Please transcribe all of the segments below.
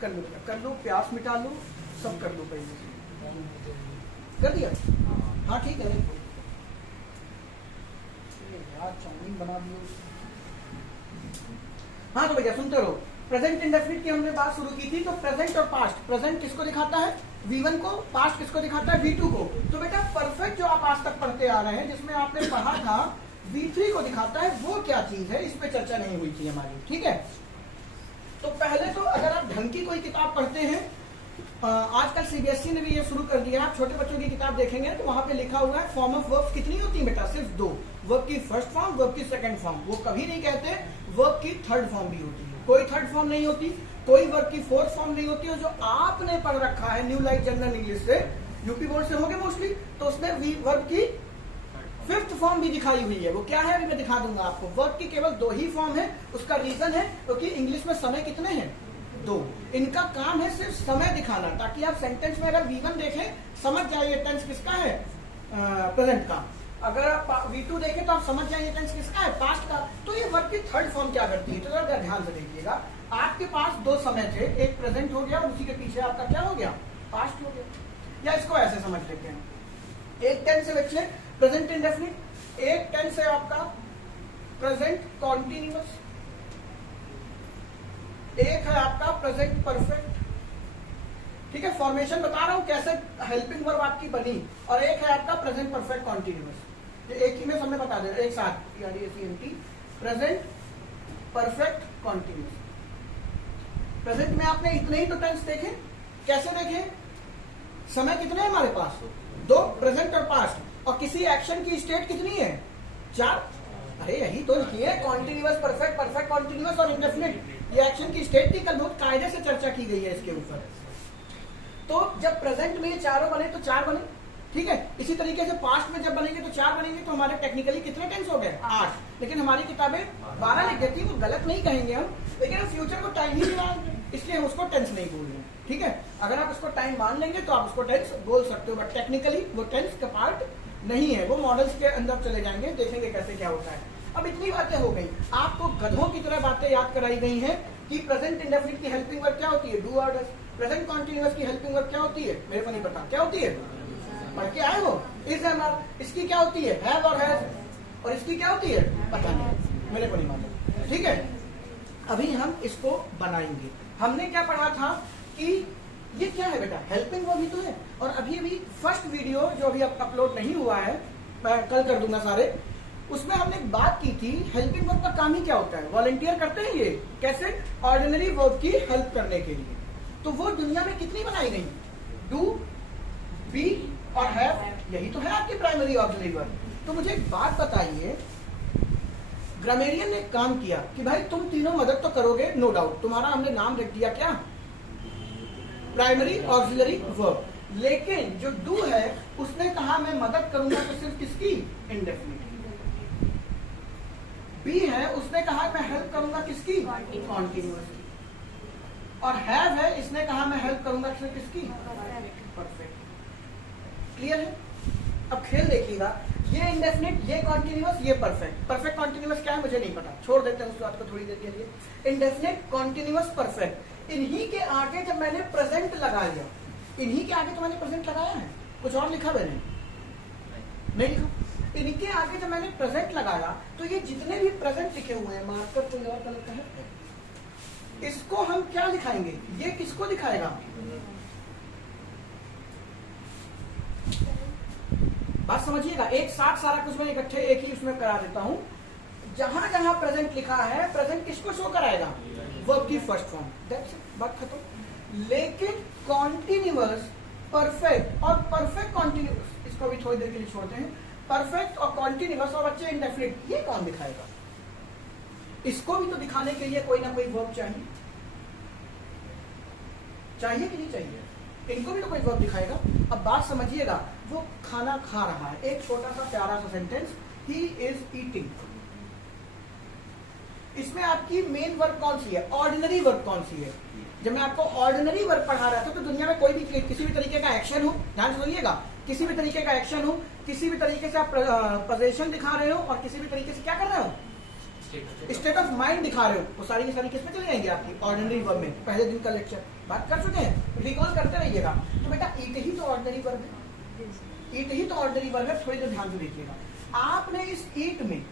कर लो बेटा, कर लो, प्यास मिटा लो, सब कर लो पहले से। कर दिया? हाँ ठीक है। यार चाउमीन बना दियो। हाँ तो भैया सुनते रहो। प्रेजेंट इंडेफिनिट की हमने बात शुरू की थी। तो प्रेजेंट और पास्ट, प्रेजेंट किसको दिखाता है? V1 को, पास्ट किसको दिखाता है? V2 को। तो बेटा परफेक्ट जो आप आज तक पढ़ते आ रहे हैं, जिसमें आपने पढ़ा था V3 को दिखाता है, वो क्या चीज है, इस पे चर्चा नहीं हुई थी हमारी, ठीक है। तो पहले तो अगर आप ढंग की कोई किताब पढ़ते हैं, आजकल सीबीएसई ने भी ये शुरू कर दिया है, आप छोटे बच्चों की किताब देखेंगे तो वहां पे लिखा हुआ है फॉर्म ऑफ वर्ब कितनी होती है बेटा? सिर्फ दो। वर्ब की फर्स्ट फॉर्म, वर्ब की सेकंड फॉर्म। वो कभी नहीं कहते वर्ब की थर्ड फॉर्म भी होती है। कोई थर्ड फॉर्म नहीं होती, कोई वर्ब की फोर्थ फॉर्म नहीं होती। और जो आपने पढ़ रखा है न्यू लाइफ जनरल इंग्लिश से, यूपी बोर्ड से होंगे मोस्टली, तो उसमें वर्ब की फिफ्थ फॉर्म भी दिखाई हुई है। वो क्या है अभी मैं दिखा दूंगा आपको। वर्ब की केवल दो ही फॉर्म है। उसका रीजन है क्योंकि इंग्लिश में समय कितने हैं? दो। इनका काम है सिर्फ समय दिखाना, ताकि आप सेंटेंस में अगर V1 देखें समझ जाइए टेंस किसका है, प्रेजेंट का। अगर आप V2 देखें तो आप समझ जाइए टेंस किसका है, पास्ट का। तो ये वर्ब की थर्ड फॉर्म क्या करती है, तो जरा ध्यान से देखिएगा। आपके पास दो समय थे, एक प्रेजेंट हो गया, उसी के पीछे आपका क्या हो गया, पास्ट हो गया। या इसको ऐसे समझ लेते हैं, एक टेंस है बच्चे प्रेजेंट इंडेफिनिट, एक टेंस है आपका प्रेजेंट कॉन्टिन्यूअस, एक है आपका प्रेजेंट परफेक्ट। ठीक है, फॉर्मेशन बता रहा हूं कैसे हेल्पिंग वर्ब आपकी बनी। और एक है आपका प्रेजेंट परफेक्ट कॉन्टिन्यूअस। ये एक ही में सबने बता दिया एक साथ, प्रेजेंट परफेक्ट कॉन्टिन्यूअस। प्रेजेंट में आपने इतने ही तो टेंस देखे। कैसे देखे? समय कितने हैं हमारे पास? दो, प्रेजेंट और पास्ट। और किसी एक्शन की स्टेट कितनी है? चार। अरे यही तो लिखिए, कॉन्टिन्यूअस, परफेक्ट, परफेक्ट कॉन्टिन्यूअस और इंडेफिनिट। ये एक्शन की स्टेट की कल बहुत कायदे से चर्चा की गई है इसके ऊपर। तो जब प्रेजेंट में ये चारों बने तो चार बने, ठीक है। इसी तरीके से पास्ट में जब बनेंगे तो चार बनेंगे। तो हमारे टेक्निकली कितने टेंस हो गए? 8। लेकिन हमारी किताबें 12 लिख देती है, वो गलत नहीं कहेंगे हम, लेकिन हम फ्यूचर को टाइम ही नहीं, इसलिए हम उसको टेंस नहीं बोल रहे हैं, ठीक है। अगर आप उसको टाइम मान लेंगे तो आप उसको टेंस बोल सकते हो, बट टेक्निकली वो टेंस का पार्ट नहीं है। वो मॉडल्स के अंदर चले जाएंगे, देखेंगे कैसे क्या होता है। अब इतनी बातें हो गई, आपको गधों की तरह बातें याद कराई गई हैं कि प्रेजेंट इंडेफिनिट की हेल्पिंग वर्ब क्या होती है? डू और डज। प्रेजेंट कॉन्टिन्यूअस की हेल्पिंग वर्ब क्या होती है? मेरे को नहीं पता क्या होती है, पढ़ के आए हो? Is and are. इसकी क्या होती है? हैव और हैज। और इसकी क्या होती है? पता नहीं, मेरे को नहीं मालूम, ठीक है। अभी हम इसको बनाएंगे। हमने क्या पढ़ा था कि ये क्या है बेटा, हेल्पिंग वर्ब ही तो है। और अभी अभी फर्स्ट वीडियो जो अभी अपलोड नहीं हुआ है, मैं कल कर दूंगा सारे, उसमें हमने एक बात की थी हेल्पिंग वर्ब का काम ही क्या होता है। वॉलंटियर करते हैं ये कैसे? ऑर्डिनरी वर्ब की हेल्प करने के लिए। तो वो दुनिया में कितनी बनाई गई? डू, बी और हैव, यही तो है आपकी प्राइमरी ऑक्सिलरी वर्ब। तो मुझे एक बात बताइए, ग्रामेरियन ने काम किया कि भाई तुम तीनों मदद तो करोगे, नो डाउट। तुम्हारा हमने नाम रख दिया क्या? Primary auxiliary verb. लेकिन जो डू है उसने कहा मैं मदद करूंगा तो सिर्फ किसकी? इंडेफिनिट। बी है, उसने कहा मैं हेल्प करूंगा किसकी? कॉन्टिन्यूअस। और हैव है, इसने कहा मैं हेल्प करूंगा सिर्फ किसकी? परफेक्ट। क्लियर है? अब खेल देखिएगा, ये इंडेफिनिट, ये कॉन्टिन्यूअस, ये परफेक्ट। परफेक्ट कॉन्टिन्यूअस क्या है मुझे नहीं पता, छोड़ देते हैं उस बात को थोड़ी देर के लिए। इंडेफिनिट, कॉन्टिन्यूअस, परफेक्ट, इन्हीं के आगे जब मैंने प्रेजेंट लगा लिया, इन्हीं के आगे तो मैंने प्रेजेंट लगाया है, कुछ और लिखा मैंने नहीं लिखा। इनके आगे जब मैंने प्रेजेंट लगाया तो ये जितने भी प्रेजेंट लिखे हुए हैं, मार्कर कोई और कलर का है, इसको हम क्या लिखाएंगे? ये किसको दिखाएगा? बात समझिएगा, एक साथ सारा कुछ मैं इकट्ठे एक ही उसमें करा देता हूं। जहां जहां प्रेजेंट लिखा है, प्रेजेंट किसको शो कराएगा? वर्ब की फर्स्ट फॉर्म। दैट्स इट, बात खत्म। लेकिन कॉन्टिन्यूअस, परफेक्ट और परफेक्ट कॉन्टिन्यूअस, इसको भी थोड़ी देर के लिए छोड़ते हैं। परफेक्ट और कॉन्टिन्यूअस और बच्चे इंडेफिनिट, ये कौन दिखाएगा? इसको भी तो दिखाने के लिए कोई ना कोई वर्ब चाहिए, चाहिए कि नहीं चाहिए? इनको भी तो कोई वर्ब दिखाएगा। अब बात समझिएगा, वो खाना खा रहा है, एक छोटा सा प्यारा सा सेंटेंस, ही इज ईटिंग। इसमें आपकी मेन वर्ब कौन सी है? ऑर्डिनरी वर्ब कौन सी है? जब मैं आपको ऑर्डिनरी वर्ब पढ़ा रहा था तो दुनिया में कोई भी किसी भी तरीके का एक्शन हो, ध्यान से सुनिएगा, किसी भी तरीके का एक्शन हो, किसी भी तरीके से आप पोजीशन दिखा रहे हो और किसी भी तरीके से क्या कर रहे हो? स्टेट ऑफ माइंड दिखा रहे हो, वो सारी की सारी किस में चली जाएंगी आपकी ऑर्डिनरी वर्ब में। पहले दिन का लेक्चर बात कर चुके हैं, रिकॉल करते रहिएगा। तो बेटा ईट ही तो ऑर्डिनरी वर्ब है, ईट ही तो ऑर्डिनरी वर्ब है। थोड़ी देर ध्यान से देखिएगा, आपने इस ईट में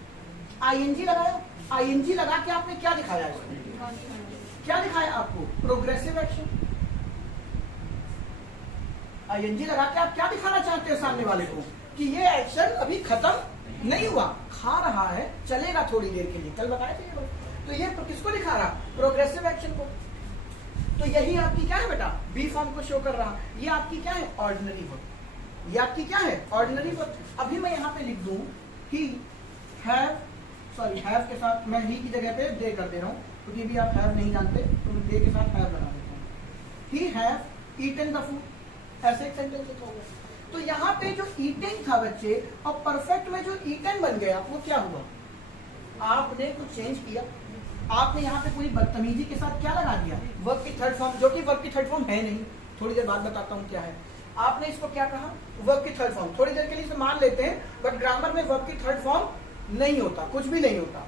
आईएनजी लगाया, आईएनजी लगा के आपने क्या दिखाया इसको, क्या दिखाया आपको, प्रोग्रेसिव एक्शन। आईएनजी लगा के आप क्या दिखाना चाहते हो सामने वाले को, कि ये एक्शन अभी खत्म नहीं हुआ, खा रहा है, चलेगा थोड़ी देर के लिए। कल बताया था ये, तो ये किसको दिखा रहा, प्रोग्रेसिव एक्शन को। तो यही आपकी क्या है बेटा, बी फॉर्म को शो कर रहा। ये आपकी क्या है, ऑर्डिनरी वर्ब। ये आपकी क्या है, ऑर्डिनरी वर्ब। अभी मैं यहाँ पे लिख दूं ही हैव, सॉरी हैव के साथ मैं ही की जगह पे दे कर दे रहा हूँ, क्योंकि भी आप हैव नहीं जानते तो दे के साथ हैव बना देता हूँ। He have eaten the food, ऐसे एक सेंटेंस लिखोगे। तो यहाँ पे जो ईटिंग था बच्चे, और परफेक्ट में जो ईटन बन गया, वो क्या हुआ, आपने कुछ चेंज किया। आपने यहाँ पे पूरी बदतमीजी के साथ क्या लगा दिया, वर्ब की थर्ड फॉर्म, जो कि वर्ब की थर्ड फॉर्म है नहीं। थोड़ी देर बाद बताता हूँ क्या है। आपने इसको क्या कहा, वर्ब की थर्ड फॉर्म। थोड़ी देर के लिए इसे मान लेते हैं, बट ग्रामर में वर्ब की थर्ड फॉर्म नहीं होता, कुछ भी नहीं होता।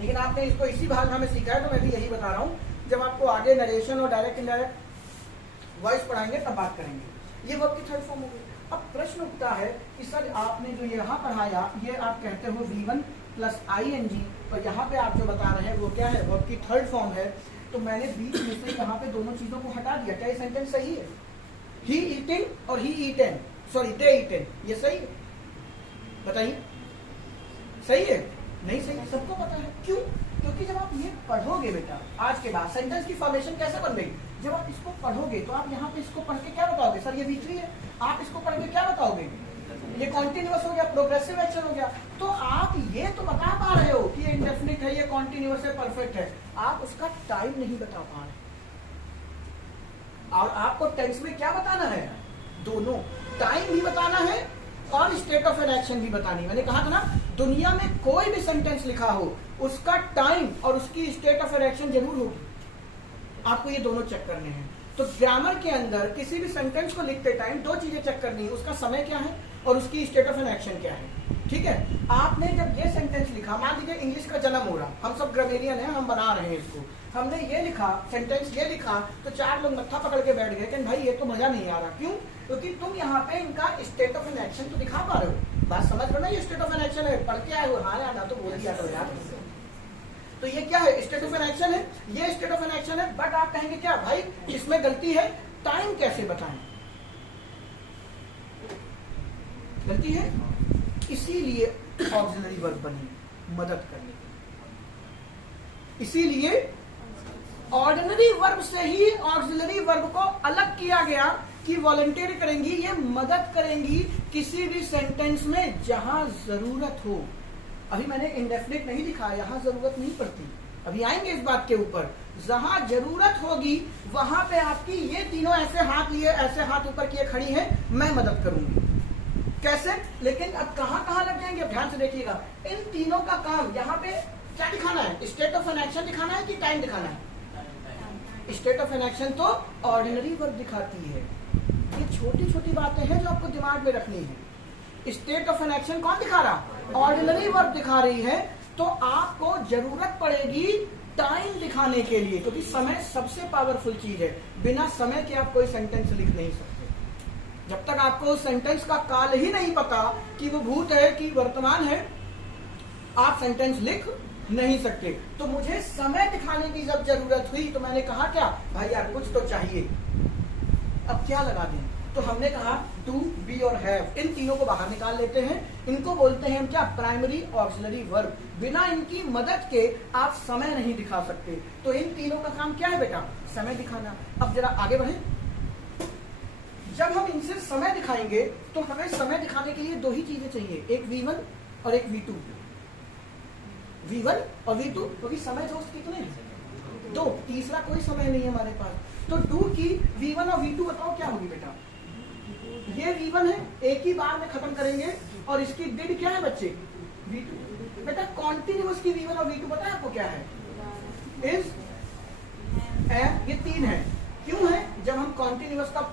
लेकिन आपने इसको इसी भाषा में सीखा है, तो मैं भी यही बता रहा हूँ। जब आपको आगे नरेशन और डायरेक्ट इनडायरेक्ट वॉइस पढ़ाएंगे तब बात करेंगे। ये वर्ब की थर्ड फॉर्म हो गई। अब प्रश्न उठता है कि सर आपने जो यहाँ पढ़ाया, ये आप कहते हो V1 प्लस ING, और यहाँ पे आप जो बता रहे हैं वो क्या है, वर्ब की थर्ड फॉर्म है। तो मैंने बीच में से यहाँ पे दोनों चीजों को हटा दिया। क्या ये सेंटेंस सही है, ही ईटिंग और ही ईटन, सॉरी दे ईटन, ये सही है, बताइए सही है, नहीं सही, सबको पता है। क्यों, क्योंकि जब आप ये पढ़ोगे बेटा, आज के बाद सेंटेंस की फॉर्मेशन कैसे बन गई, जब आप इसको पढ़ोगे तो आप यहाँ पे इसको पढ़ के क्या बताओगे, सर ये V3 है। आप इसको पढ़ के क्या बताओगे, ये कॉन्टिन्यूअस हो गया, प्रोग्रेसिव एक्शन हो गया। तो आप ये तो बता पा रहे हो कि ये इंडेफिनिट है, ये कॉन्टिन्यूअस है, परफेक्ट है, आप उसका टाइम नहीं बता पा रहे। और आपको टेंस में क्या बताना है, दोनों, टाइम भी बताना है और स्टेट ऑफ एन एक्शन भी बतानी। मैंने कहा था ना, दुनिया में कोई भी सेंटेंस लिखा हो, उसका टाइम और उसकी स्टेट ऑफ एन एक्शन जरूर होगी। आपको ये दोनों चेक करने हैं। तो ग्रामर के अंदर किसी भी सेंटेंस को लिखते टाइम दो चीजें चेक करनी है, उसका समय क्या है और उसकी स्टेट ऑफ एन एक्शन क्या है। ठीक है, आपने जब ये सेंटेंस लिखा, मान लीजिए इंग्लिश का जन्म हो रहा, हम सब ग्रामेरियन हैं, हम बना रहे हैं इसको, हमने ये लिखा सेंटेंस, ये लिखा, तो चार लोग मत्था पकड़ के बैठ गए कि भाई ये तो मजा नहीं आ रहा। क्यों, क्योंकि तुम यहाँ पे इनका स्टेट ऑफ एन एक्शन तो दिखा पा रहे हो। बात समझ रहे हो ना, ये स्टेट ऑफ एन एक्शन है, पढ़ के आए हो, हाँ यार तो बोल दिया तो यार। तो ये क्या है, स्टेट ऑफ एन एक्शन है, ये स्टेट ऑफ एन एक्शन है। बट आप कहेंगे क्या भाई इसमें गलती है, टाइम कैसे बताएं, गलती है, इसीलिए ऑक्सिलरी वर्ब बनी, मदद करने के। इसीलिए ऑर्डिनरी वर्ब से ही ऑक्सिलरी वर्ब को अलग किया गया कि वॉलंटियर करेंगी, ये मदद करेंगी किसी भी सेंटेंस में जहां जरूरत हो। अभी मैंने इंडेफिनिट नहीं लिखा, यहां जरूरत नहीं पड़ती, अभी आएंगे इस बात के ऊपर। जहां जरूरत होगी वहां पे आपकी ये तीनों ऐसे हाथ लिए, ऐसे हाथ ऊपर किए खड़ी है, मैं मदद करूंगी। कैसे, लेकिन अब कहां कहां लग जाएंगे, अब ध्यान से देखिएगा। इन तीनों का काम यहाँ पे क्या दिखाना है, स्टेट ऑफ एन एक्शन दिखाना है कि टाइम दिखाना है। स्टेट ऑफ एन एक्शन तो ऑर्डिनरी वर्ब दिखाती है। ये छोटी छोटी बातें हैं जो आपको दिमाग में रखनी है। स्टेट ऑफ एन एक्शन कौन दिखा रहा, ऑर्डिनरी वर्ब दिखा रही है। तो आपको जरूरत पड़ेगी टाइम दिखाने के लिए, क्योंकि समय सबसे पावरफुल चीज है। बिना समय के आप कोई सेंटेंस लिख नहीं सकते। जब तक आपको उस सेंटेंस का काल ही नहीं पता कि वो भूत है कि वर्तमान है, आप सेंटेंस लिख नहीं सकते। तो मुझे समय दिखाने की जब जरूरत हुई तो मैंने कहा क्या भाई यार कुछ तो चाहिए, अब क्या लगा दें। तो हमने कहा टू, बी और हैव, इन तीनों को बाहर निकाल लेते हैं। इनको बोलते हैं हम क्या, प्राइमरी ऑक्सिलरी वर्ब। बिना इनकी मदद के आप समय नहीं दिखा सकते। तो इन तीनों का काम क्या है बेटा, समय दिखाना। अब जरा आगे बढ़े। जब हम इनसे समय दिखाएंगे तो हमें समय दिखाने के लिए दो ही चीजें चाहिए, एक V1 और एक V2। V1 और V2, क्योंकि समय दोस्त कितने हैं, दो, तीसरा कोई समय नहीं है हमारे पास। तो 2 की V1 और V2 बताओ क्या होगी बेटा, ये V1 है, एक ही बार में खत्म करेंगे, और इसकी डिड क्या है बच्चे, V2। बेटा कॉन्टिन्यूअस की V1 और V2 पता है आपको क्या है, इज, एंड, ये 3 है। क्यों है, जब हम कॉन्टिन्यूअस का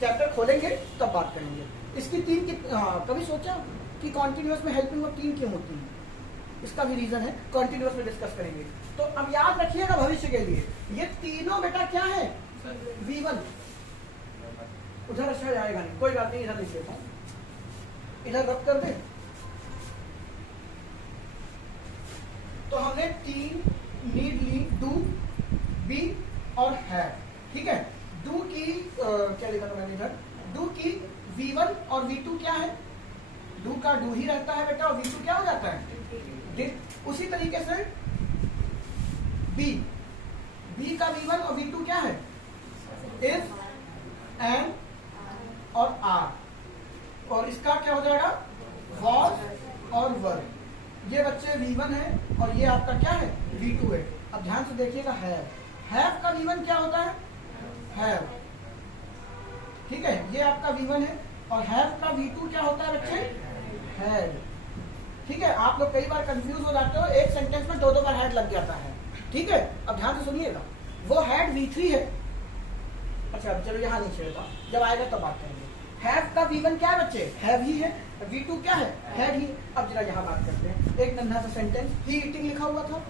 चैप्टर खोलेंगे तब बात करेंगे। इसकी 3 की कभी सोचा कि कॉन्टिन्यूअस में हेल्पिंग वर्ब 3 क्यों होती है, इसका भी रीजन है, कॉन्टिन्यूअस में डिस्कस करेंगे। तो अब याद रखिएगा भविष्य के लिए, ये तीनों बेटा क्या है, V1। उधर अच्छा जाएगा नहीं, कोई बात नहीं, इधर लिख लेता हूं, इधर रब कर दे। तो हमने 3 नीड, लीड, डू, बी और है, ठीक है। डू की क्या लिखा था मैंने इधर, डू की V1 और V2 क्या है, डू का डू ही रहता है बेटा, और V2 क्या हो जाता है, डिड। उसी तरीके से बी, बी का V1 और V2 क्या है, इफ, एंड और आर, और इसका क्या हो जाएगा, वॉज और वर। ये बच्चे V1 है और ये आपका क्या है, V2 है। अब ध्यान से देखिएगा, हैव का V1 क्या होता है, हैव, ठीक है, ये आपका V1 है, और हैव का V2 क्या होता है बच्चे, हैड, ठीक है। आप लोग कई बार कंफ्यूज हो जाते हो, एक सेंटेंस में दो बार हैड लग जाता है, ठीक है। अब ध्यान से सुनिएगा, वो हैड V3 है, अच्छा चलो यहाँ नहीं छेड़ता, जब आएगा तब बात करेंगे। हैव का V1 क्या है बच्चे, हैव ही है, V2 क्या है, हैड ही। अब जरा यहाँ बात करते हैं, एक नन्हा सा सेंटेंस, ही ईटिंग लिखा हुआ था,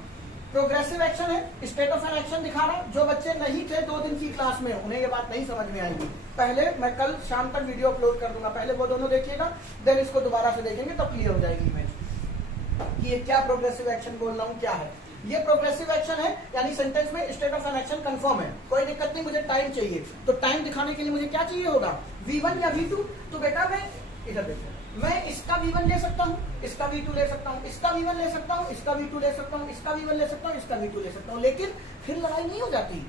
प्रोग्रेसिव एक्शन है, स्टेट ऑफ एन एक्शन दिखा रहा। जो बच्चे नहीं थे 2 दिन की क्लास में, उन्हें ये बात नहीं समझ में आएगी। पहले मैं कल शाम तक वीडियो अपलोड कर दूंगा, पहले वो दोनों देखिएगा, देन इसको दोबारा से देखेंगे, तब क्लियर हो जाएगी इमेज कि ये क्या प्रोग्रेसिव एक्शन बोल रहा हूँ, क्या है ये प्रोग्रेसिव एक्शन है, यानी सेंटेंस में state of an action confirm है, कोई दिक्कत नहीं, मुझे टाइम चाहिए। तो टाइम दिखाने के लिए मुझे क्या चाहिए होगा, V1 या V2। तो बेटा मैं इधर देखो, मैं इसका V1 ले सकता हूँ, इसका V2 ले सकता हूँ, इसका V1 ले सकता हूँ, इसका V2 ले सकता हूँ, इसका V1 ले सकता हूँ, इसका V2 ले सकता हूँ, लेकिन फिर लड़ाई नहीं हो जाती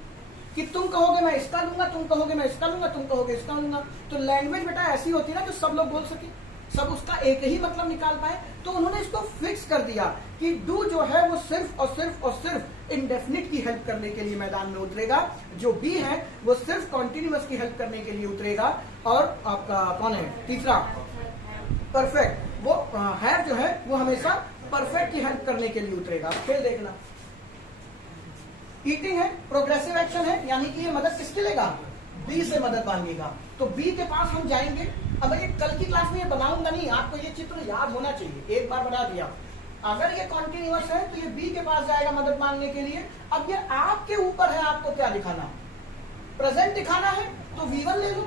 कि तुम कहोगे मैं इसका लूंगा, तुम कहोगे मैं इसका लूंगा, तुम कहोगे इसका लूंगा। तो लैंग्वेज बेटा ऐसी होती है ना, जो सब लोग बोल सके, सब उसका एक ही मतलब निकाल पाए। तो उन्होंने इसको फिक्स कर दिया कि डू जो है वो सिर्फ और सिर्फ और सिर्फ इंडेफिनिट की हेल्प करने के लिए मैदान में उतरेगा, जो बी है वो सिर्फ कॉन्टिन्यूअस की हेल्प करने के लिए उतरेगा, और आपका कौन है तीसरा, परफेक्ट, वो है जो है वो हमेशा परफेक्ट की हेल्प करने के लिए उतरेगा। फिर देखना, ईटिंग है, प्रोग्रेसिव एक्शन है, यानी कि ये मदद किसके लेगा, बी से मदद मांगेगा। तो बी के पास हम जाएंगे। अब ये कल की क्लास में ये बनाऊंगा नहीं, आपको ये चित्र याद होना चाहिए, एक बार बना दिया। अगर ये कॉन्टिन्यूअस है तो ये बी के पास जाएगा मदद मांगने के लिए। अब ये आपके ऊपर है, आपको क्या दिखाना, प्रेजेंट दिखाना है तो V1 ले लो,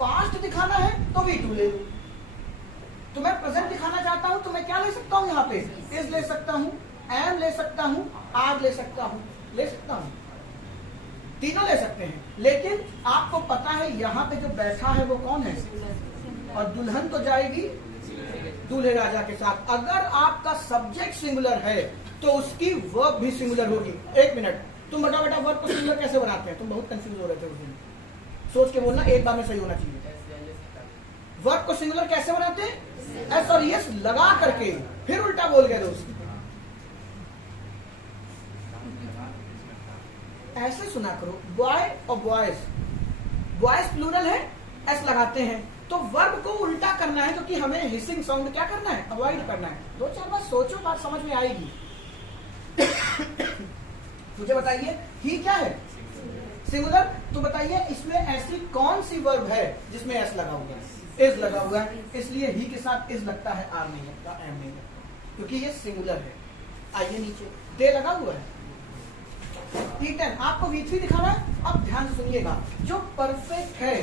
पास्ट दिखाना है तो V2 ले लो। तो मैं प्रेजेंट दिखाना चाहता हूं तो मैं क्या ले सकता हूं, यहाँ पे इज ले सकता हूं, एम ले सकता हूं, आर ले सकता हूं, तीनों ले सकते हैं। लेकिन आपको पता है यहाँ पे जो बैठा है वो कौन है, और दुल्हन तो जाएगी दूल्हे राजा के साथ। अगर आपका सब्जेक्ट सिंगुलर है तो उसकी वर्ब भी सिंगुलर होगी। एक मिनट, तुम बता बेटा वर्ब को सिंगुलर कैसे बनाते हैं, तुम बहुत कंफ्यूज हो रहे थे उस दिन, सोच के बोलना, एक बार में सही होना चाहिए। वर्ब को सिंगुलर कैसे बनाते हैं, एस और यस लगा करके, फिर उल्टा बोल गए दोस्त, ऐसे सुना करो। बॉय और बॉयज, बॉयज प्लूरल है, एस लगाते हैं, तो वर्ब को उल्टा करना है, क्योंकि हमें हिसिंग साउंड क्या करना है, अवॉइड करना है। 2-4 बार सोचो, बात समझ में आएगी। मुझे बताइए ही क्या है, सिंगुलर। तो बताइए इसमें ऐसी कौन सी वर्ब है जिसमें एस लगा हुआ है, इज लगा हुआ है, इसलिए ही के साथ इज लगता है, आर नहीं लगता, एम नहीं लगता, क्योंकि ये सिंगुलर है। आइए नीचे, दे लगा हुआ है, T10 आपको V3 दिखाना है। अब ध्यान से सुनिएगा, जो परफेक्ट है,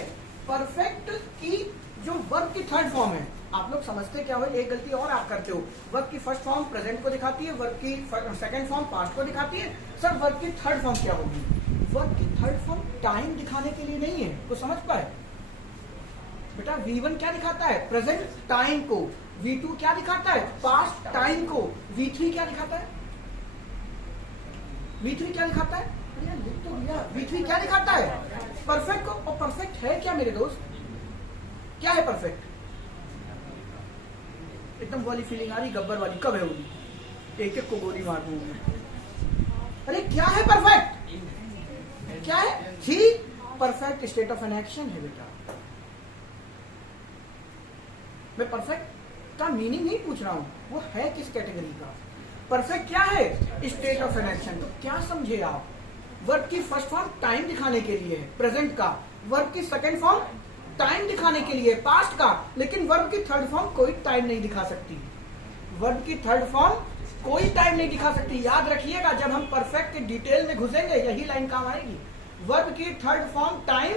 परफेक्ट की जो वर्ब की थर्ड फॉर्म है, आप लोग समझते क्या हो, एक गलती और आप करते हो, वर्ब की फर्स्ट फॉर्म प्रेजेंट को दिखाती है, वर्ब की सेकंड फॉर्म पास्ट को दिखाती है। सर वर्ब की थर्ड फॉर्म क्या होगी, वर्ब की थर्ड फॉर्म टाइम दिखाने के लिए नहीं है, तो समझ पाए बेटा। V1 क्या दिखाता है, प्रेजेंट टाइम को, V2 क्या दिखाता है, पास्ट टाइम को, V3 क्या दिखाता है, V3 क्या दिखाता है, लिख तो दिया, V3 क्या दिखाता है, परफेक्ट को। और परफेक्ट है क्या मेरे दोस्त, क्या है परफेक्ट, एकदम वाली फीलिंग आ रही, गब्बर वाली, कब है होगी, एक एक को गोली मार दूंगा। अरे क्या है परफेक्ट, क्या है, ही perfect state of an action है बेटा। मैं परफेक्ट का मीनिंग नहीं पूछ रहा हूं, वो है किस कैटेगरी का। परफेक्ट क्या है, स्टेट ऑफ एन एक्शन। तो क्या समझे आप, वर्ब की फर्स्ट फॉर्म टाइम दिखाने के लिए है, प्रेजेंट का, वर्ब की सेकंड फॉर्म टाइम दिखाने के लिए, पास्ट का, लेकिन वर्ब की थर्ड फॉर्म कोई टाइम नहीं दिखा सकती। वर्ब की थर्ड फॉर्म कोई टाइम नहीं दिखा सकती। याद रखिएगा, जब हम परफेक्ट के डिटेल में घुसेंगे यही लाइन काम आएगी। वर्ब की थर्ड फॉर्म टाइम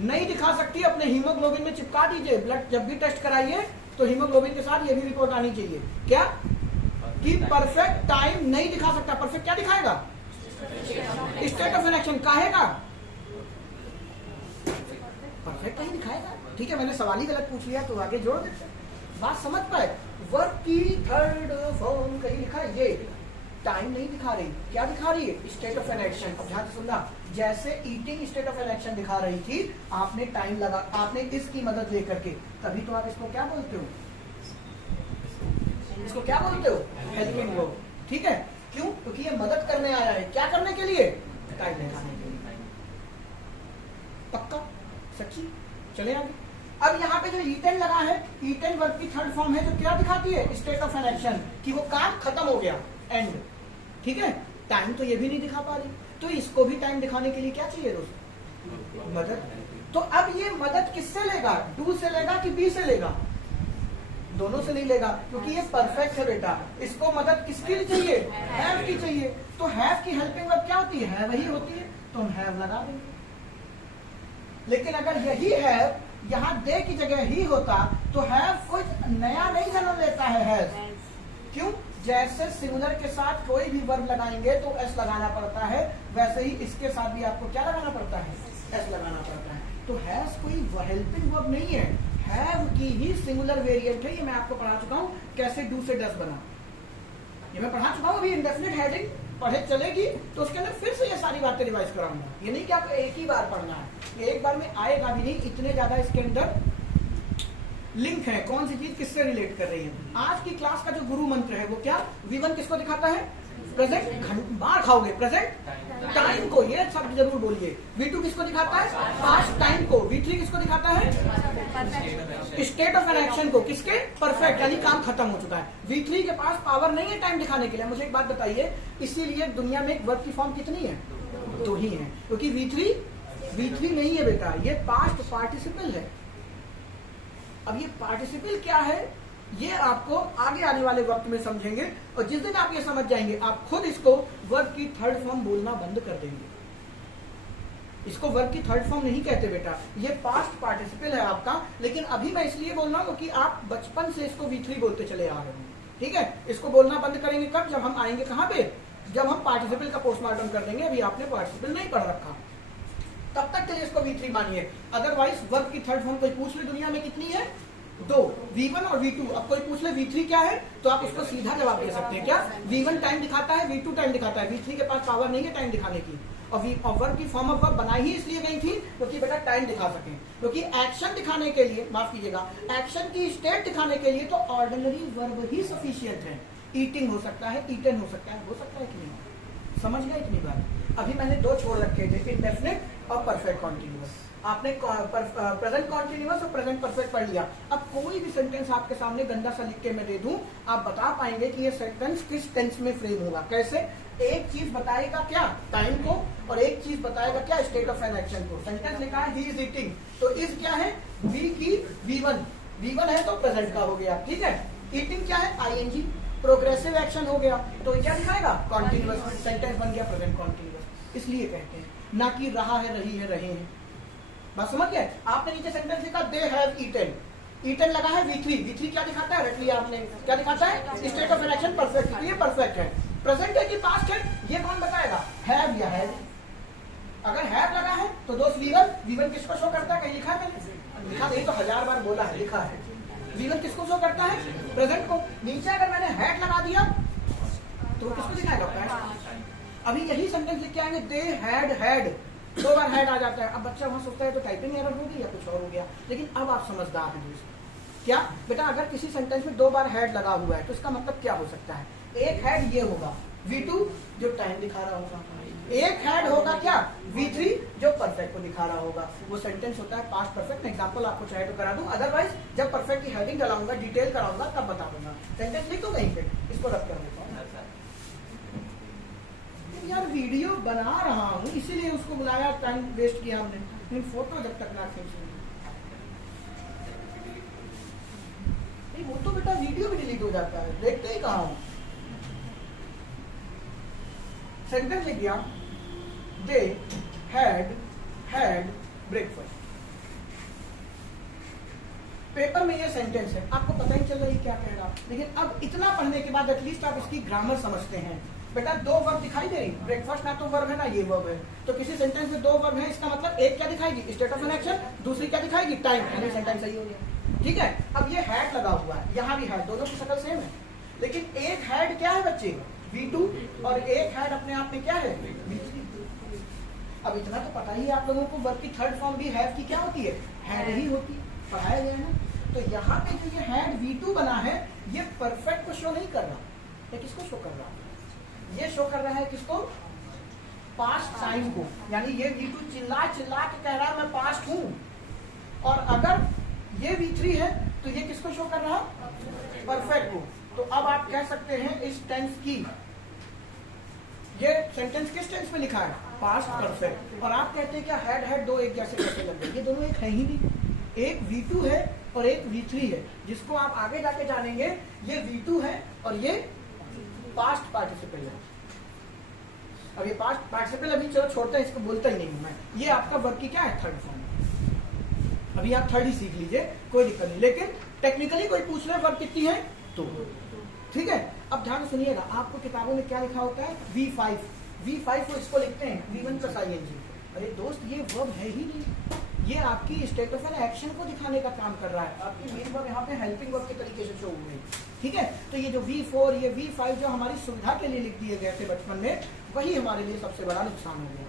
नहीं दिखा सकती। अपने हीमोग्लोबिन में चिपका दीजिए। ब्लड जब भी टेस्ट कराइए तो हीमोग्लोबिन के साथ ये भी रिपोर्ट आनी चाहिए, क्या कि परफेक्ट टाइम नहीं दिखा सकता। परफेक्ट क्या दिखाएगा? State of an action. काहेगा? परफेक्ट नहीं दिखाएगा। ठीक है, मैंने सवाल ही गलत पूछ लिया तो आगे जोड़ देते हैं, बात समझ पाए। वर्ब की थर्ड फॉर्म कहीं लिखा है, ये टाइम नहीं दिखा रही। क्या दिखा रही है? State of an action. अब ध्यान से सुनना, जैसे eating state of an action दिखा रही थी, आपने टाइम लगा, आपने इसकी मदद लेकर के, तभी तो आप इसको क्या बोलते हो? इसको क्या बोलते हो? Helping verb. ठीक है, क्यों? क्योंकि ये मदद करने आया है। क्या करने के लिए? टाइम दिखाने के लिए। पक्का? सच्ची? चले आगे। अब यहाँ पे जो ईटन लगा है, ईटन वर्ब की थर्ड फॉर्म है, तो क्या दिखाती है? स्टेट ऑफ एन एक्शन, कि वो काम खत्म हो गया, एंड। ठीक है, टाइम तो ये भी नहीं दिखा पा रही, तो इसको भी टाइम दिखाने के लिए क्या चाहिए दोस्तों? मदद। तो अब ये मदद किससे लेगा? डू से लेगा कि बी से लेगा? दोनों से नहीं लेगा, क्योंकि ये परफेक्ट है बेटा। इसको मदद किसकी चाहिए? हैव की चाहिए। तो हैव की हेल्पिंग वर्ब क्या होती है? हैव ही होती है, तो हम हैव लगा देंगे। लेकिन अगर यही हैव यहाँ दे की जगह ही होता तो हैव कोई नया नहीं जन्म लेता है। हैव क्यों? जैसे सिंगुलर के साथ कोई भी वर्ब लगाएंगे तो एस लगाना पड़ता है, वैसे ही इसके साथ भी आपको क्या लगाना पड़ता है? एस लगाना पड़ता है। तो हैव कोई हेल्पिंग वर्ब नहीं है, हैव की ही सिंगुलर वेरिएंट है। ये मैं आपको पढ़ा चुका हूँ, कैसे डू से डस बना, ये मैं पढ़ा चुका हूँ। अभी इंडेफिनिट हेडिंग पढ़े चलेगी तो उसके अंदर फिर से ये सारी बातें रिवाइज कराऊंगा। ये नहीं कि आपको एक ही बार पढ़ना है, ये एक बार में आएगा भी नहीं। इतने ज्यादा इसके अंदर लिंक है, कौन सी चीज किससे रिलेट कर रही है। आज की क्लास का जो गुरु मंत्र है वो क्या? V1 किसको दिखाता है? प्रेजेंट। मार खाओगे, प्रेजेंट टाइम को, ये शब्द जरूर बोलिए। V2 किसको दिखाता है? पास्ट टाइम को। V3 किसको दिखाता है? स्टेट ऑफ एन एक्शन को। किसके? परफेक्ट, यानी काम खत्म हो चुका है। V3 के पास पावर नहीं है टाइम दिखाने के लिए। मुझे एक बात बताइए, इसीलिए दुनिया में एक वर्ब की फॉर्म कितनी है? दो ही है, क्योंकि V3 नहीं है बेटा, ये पास्ट पार्टिसिपल है। अब ये पार्टिसिपल क्या है ये आपको आगे आने वाले वक्त में समझेंगे, और जिस दिन आप ये समझ जाएंगे आप खुद इसको वर्ब की थर्ड फॉर्म बोलना बंद कर देंगे। इसको वर्ब की थर्ड फॉर्म नहीं कहते बेटा, ये पास्ट पार्टिसिपल है आपका। लेकिन अभी मैं इसलिए बोल रहा हूँ क्योंकि आप बचपन से इसको V3 बोलते चले आ रहे हैं। ठीक है, इसको बोलना बंद करेंगे कब? जब हम आएंगे कहाँ पे? जब हम पार्टिसिपल का पोस्टमार्टम कर देंगे। अभी आपने पार्टिसिपल नहीं पढ़ रखा, तब तक के लिए इसको V3 मानिए। अदरवाइज वर्ब की थर्ड फॉर्म कोई पूछ ले दुनिया में कितनी है? दो, V1 और V2। अब कोई पूछ ले V3 क्या है, तो आप उसको सीधा जवाब दे सकते हैं। क्या? V1 टाइम दिखाता है, V2 टाइम दिखाता है। V3 के पास पावर नहीं है टाइम दिखाने की। और वर्ब की फॉर्म ऑफ वर्ब बनाई ही इसलिए गई थी क्योंकि बेटा टाइम दिखा सके। क्योंकि एक्शन दिखाने के लिए, माफ कीजिएगा, एक्शन की स्टेट दिखाने के लिए तो ऑर्डिनरी वर्ब ही सफिशियंट है। ईटिंग हो सकता है, ईटन हो सकता है कि नहीं? समझ गए इतनी बात? अभी मैंने दो छोड़ रखे थे, इंडेफिनिट और परफेक्ट कॉन्टिन्यूअस। आपने प्रेजेंट कॉन्टिन्यूअस और प्रेजेंट परफेक्ट पढ़ लिया। अब कोई भी सेंटेंस आपके सामने गंदा सा लिख के मैं दे दूं, आप बता पाएंगे कि ये सेंटेंस किस टेंस में फ्रेम होगा। कैसे? एक चीज बताएगा क्या? टाइम को, और एक चीज बताएगा क्या? स्टेट ऑफ एन एक्शन को। सेंटेंस लिखा है ही इज ईटिंग, तो इज क्या है? वी की V1 है तो प्रेजेंट का हो गया। ठीक है, ईटिंग क्या है? ING, प्रोग्रेसिव एक्शन हो गया, तो क्या दिखाएगा? कॉन्टिन्यूअस। सेंटेंस बन गया प्रेजेंट कॉन्टिन्यूअस। इसलिए कहते हैं, ना कि रहा है, रही है, रहे हैं। बात समझ गए? आपने नीचे सेंटेंस लिखा दे हैव ईटन, ईटन लगा है V3 क्या दिखाता है? रख लिया आपने, क्या दिखाता है? State of an action perfect, तो ये परफेक्ट है। प्रेजेंट है कि पास्ट है, ये कौन बताएगा? हैव या हैव। अगर हैव लगा है तो दोस्त V1 किसको शो करता है? कहीं लिखा है? लिखा नहीं तो 1000 बार बोला है, लिखा है। V1 किसको शो करता है? प्रेजेंट को। नीचे अगर मैंने हैड लगा दिया तो किसको दिखाएगा? अभी यही सेंटेंस लिख के आएंगे दे हैड, दो बार हैड आ जाता है। अब बच्चा वहां सोचता है तो टाइपिंग एरर होगी या कुछ और हो गया। लेकिन अब आप समझदार हैं दोस्त। क्या बेटा? अगर किसी सेंटेंस में दो बार हैड लगा हुआ है तो इसका मतलब क्या हो सकता है? एक हैड ये होगा V2 जो टाइम दिखा रहा होगा, एक हैड होगा क्या? V3 जो परफेक्ट को दिखा रहा होगा। वो सेंटेंस होता है पास्ट परफेक्ट। एग्जांपल आपको चाहे तो करा दूं, अदरवाइज जब परफेक्ट की हेडिंग डालूंगा, डिटेल कराऊंगा, तब बता दूंगा। सेंटेंस लिख दूं कहीं पे, इसको रख कर देता हूं। यार वीडियो बना रहा हूं इसीलिए उसको बुलाया, टाइम वेस्ट किया हमने। लेकिन फोटो जब तक ना खींचेंगे, वो तो बेटा वीडियो भी डिलीट हो जाता है, देखते ही कहाँ हूं। सेंटेंस लिख दिया, दे हैड ब्रेकफास्ट। पेपर में ये सेंटेंस है, आपको पता ही चल रहा है क्या कह रहा, लेकिन अब इतना पढ़ने के बाद एटलीस्ट आप इसकी ग्रामर समझते हैं। बेटा दो वर्ब दिखाई दे रही, ब्रेकफास्ट ना तो वर्ब है ना ये वर्ब है, तो किसी सेंटेंस में दो वर्ब है, इसका मतलब एक क्या दिखाएगी, स्टेट ऑफ एन एक्शन, दूसरी क्या दिखाएगी, टाइम, यानी सेंटेंस सही हो गया। ठीक है, अब ये हैड लगा हुआ है, यहाँ भी हैड, दोनों की शक्ल सेम है, लेकिन एक हैड क्या है बच्चे, V2, और एक हैड अपने आप में क्या है, V3। अब इतना तो पता ही है आप लोगों को, वर्ब की थर्ड फॉर्म भी हैव की क्या होती है, हैड ही होती है, पढ़ाया गया है ना। तो यहाँ पे जो ये हैड V2 बना है, ये परफेक्ट को शो नहीं कर रहा, ये किसको शो कर रहा है, ये शो कर रहा है किसको, पास्ट टाइम को, यानी ये V2 चिल्ला चिल्ला के कह रहा है मैं पास्ट हूं, और अगर ये V3 है तो ये किसको शो कर रहा है, परफेक्ट को। तो अब आप कह सकते हैं इस टेंस की, ये सेंटेंस किस टेंस में लिखा है, पास्ट परफेक्ट, और आप कहते हैं क्या हैड दो एक जैसे कैसे लग गए, ये दोनों एक है ही नहीं, एक V2 है और एक V3 है, जिसको आप आगे जाके जानेंगे, ये V2 है और ये पास्ट पार्टिसिपल है। अब ये पास्ट पार्टिसिपल अभी चलो छोड़ते हैं, इसको बोलता ही नहीं हूं मैं, ये आपका वर्ब की क्या है, थर्ड फॉर्म, अभी आप थर्ड ही सीख लीजिए, कोई दिक्कत नहीं, लेकिन टेक्निकली कोई पूछ रहे वर्ब कितनी है, तो ठीक है। अब ध्यान से सुनिएगा, आपको किताबों में क्या लिखा होता है, V5 को इसको लिखते हैं V1 + ing। अरे दोस्त ये वर्ब है ही नहीं, ये आपकी स्टेट ऑफ एन एक्शन को दिखाने का काम कर रहा है, आपकी मेन वर्ब यहाँ पे हेल्पिंग वर्ब के तरीके से शो हो गई। ठीक है, तो ये जो V4 ये V5 जो हमारी सुविधा के लिए लिख दिए गए थे बचपन में, वही हमारे लिए सबसे बड़ा नुकसान हो गया।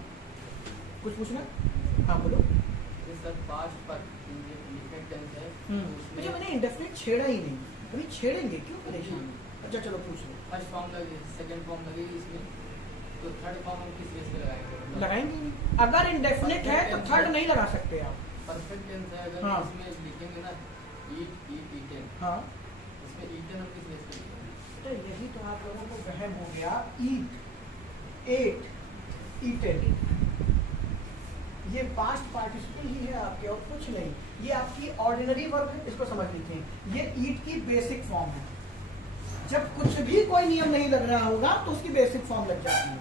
कुछ पूछना, हाँ बोलो। सर पास्ट पर इंडेफिनिट टेंस है, मुझे मैंने इंडेफिनिट छेड़ा ही नहीं, अभी छेड़ेंगे क्यों परेशान। अच्छा चलो पूछ लो। फर्स्ट फॉर्म लगे, सेकंड फॉर्म लगेगी इसमें, तो थर्ड फॉर्म हम किस बेस पे लगाएंगे, लगाएंगे नहीं, अगर इंडेफिनिट है तो थर्ड नहीं लगा सकते आप। परफेक्ट टेंस है, अगर हाँ। इसमें लिखेंगे ना eaten, हाँ, इसमें eaten हम किस बेस पे लिखेंगे, तो यही तो आप लोगों को वहम हो गया, ईट, एट, ईटेन, ये पास्ट पार्टिसिपल ही है आपके और कुछ नहीं, ये आपकी ऑर्डिनरी वर्ब है, इसको समझ लीजिए, ये ईट की बेसिक फॉर्म है। जब कुछ भी कोई नियम नहीं लग रहा होगा तो उसकी बेसिक फॉर्म लग जाती है,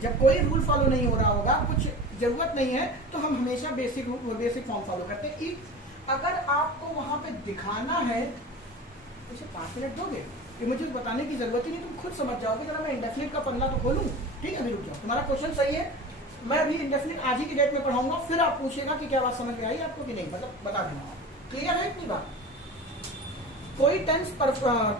जब कोई रूल फॉलो नहीं हो रहा होगा, कुछ जरूरत नहीं है, तो हम हमेशा बेसिक फॉर्म फॉलो करते हैं। ईट अगर आपको वहां पे दिखाना है, इसे 5 मिनट दोगे, ये मुझे बताने की जरूरत ही नहीं, तुम खुद समझ जाओगे। जरा मैं इंडेफिनिट का पन्ना तो खोलूं, ठीक है, अभी रुक जाओ, तुम्हारा क्वेश्चन सही है, मैं अभी इंडेफिनिट आज ही की डेट में पढ़ाऊंगा, फिर आप पूछेगा कि क्या बात समझ में आई आपको कि नहीं, मतलब बता देना, क्लियर है इतनी बात। कोई टेंस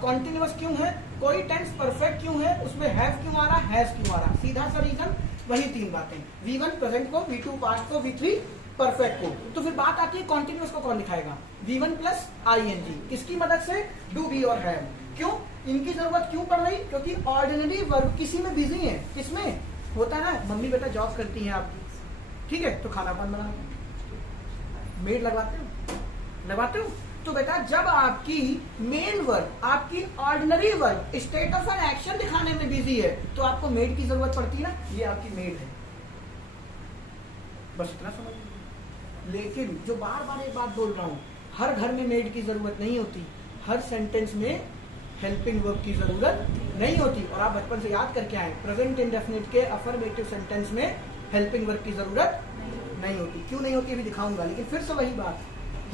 कॉन्टिन्यूअस क्यों है, कोई टेंस परफेक्ट क्यों है, उसमें हैव क्यों आ रहा, हैज क्यों आ रहा, सीधा सा रीजन वही 3 बातें, V1 प्रेजेंट को, V2 पास्ट को, V3 परफेक्ट को। तो फिर बात आती है कॉन्टिन्यूअस को कौन लिखाएगा, V1 + ing, किसकी मदद से, डू, बी और हैव। क्यों, इनकी जरूरत क्यों पड़ रही, क्योंकि ऑर्डिनरी वर्ब किसी में बिजी है, किसमें होता है ना, मम्मी बेटा जॉब करती हैं आपकी, ठीक है, तो खाना पान बनाते, मेड लगाते हो, तो बेटा जब आपकी मेन वर्ब, आपकी ordinary verb state of an action दिखाने में बिजी है, तो आपको मेड की जरूरत पड़ती है ना, ये आपकी मेड है, बस इतना समझ लीजिए। लेकिन जो बार बार एक बात बोल रहा हूं, हर घर में मेड की जरूरत नहीं होती, हर सेंटेंस में हेल्पिंग वर्ब की जरूरत नहीं होती, और आप बचपन से याद करके आए, प्रेजेंट इंडेफिनिट के अफर्मेटिव सेंटेंस में हेल्पिंग वर्ब की जरूरत नहीं होती। क्यों नहीं होती अभी दिखाऊंगा, लेकिन फिर से वही बात,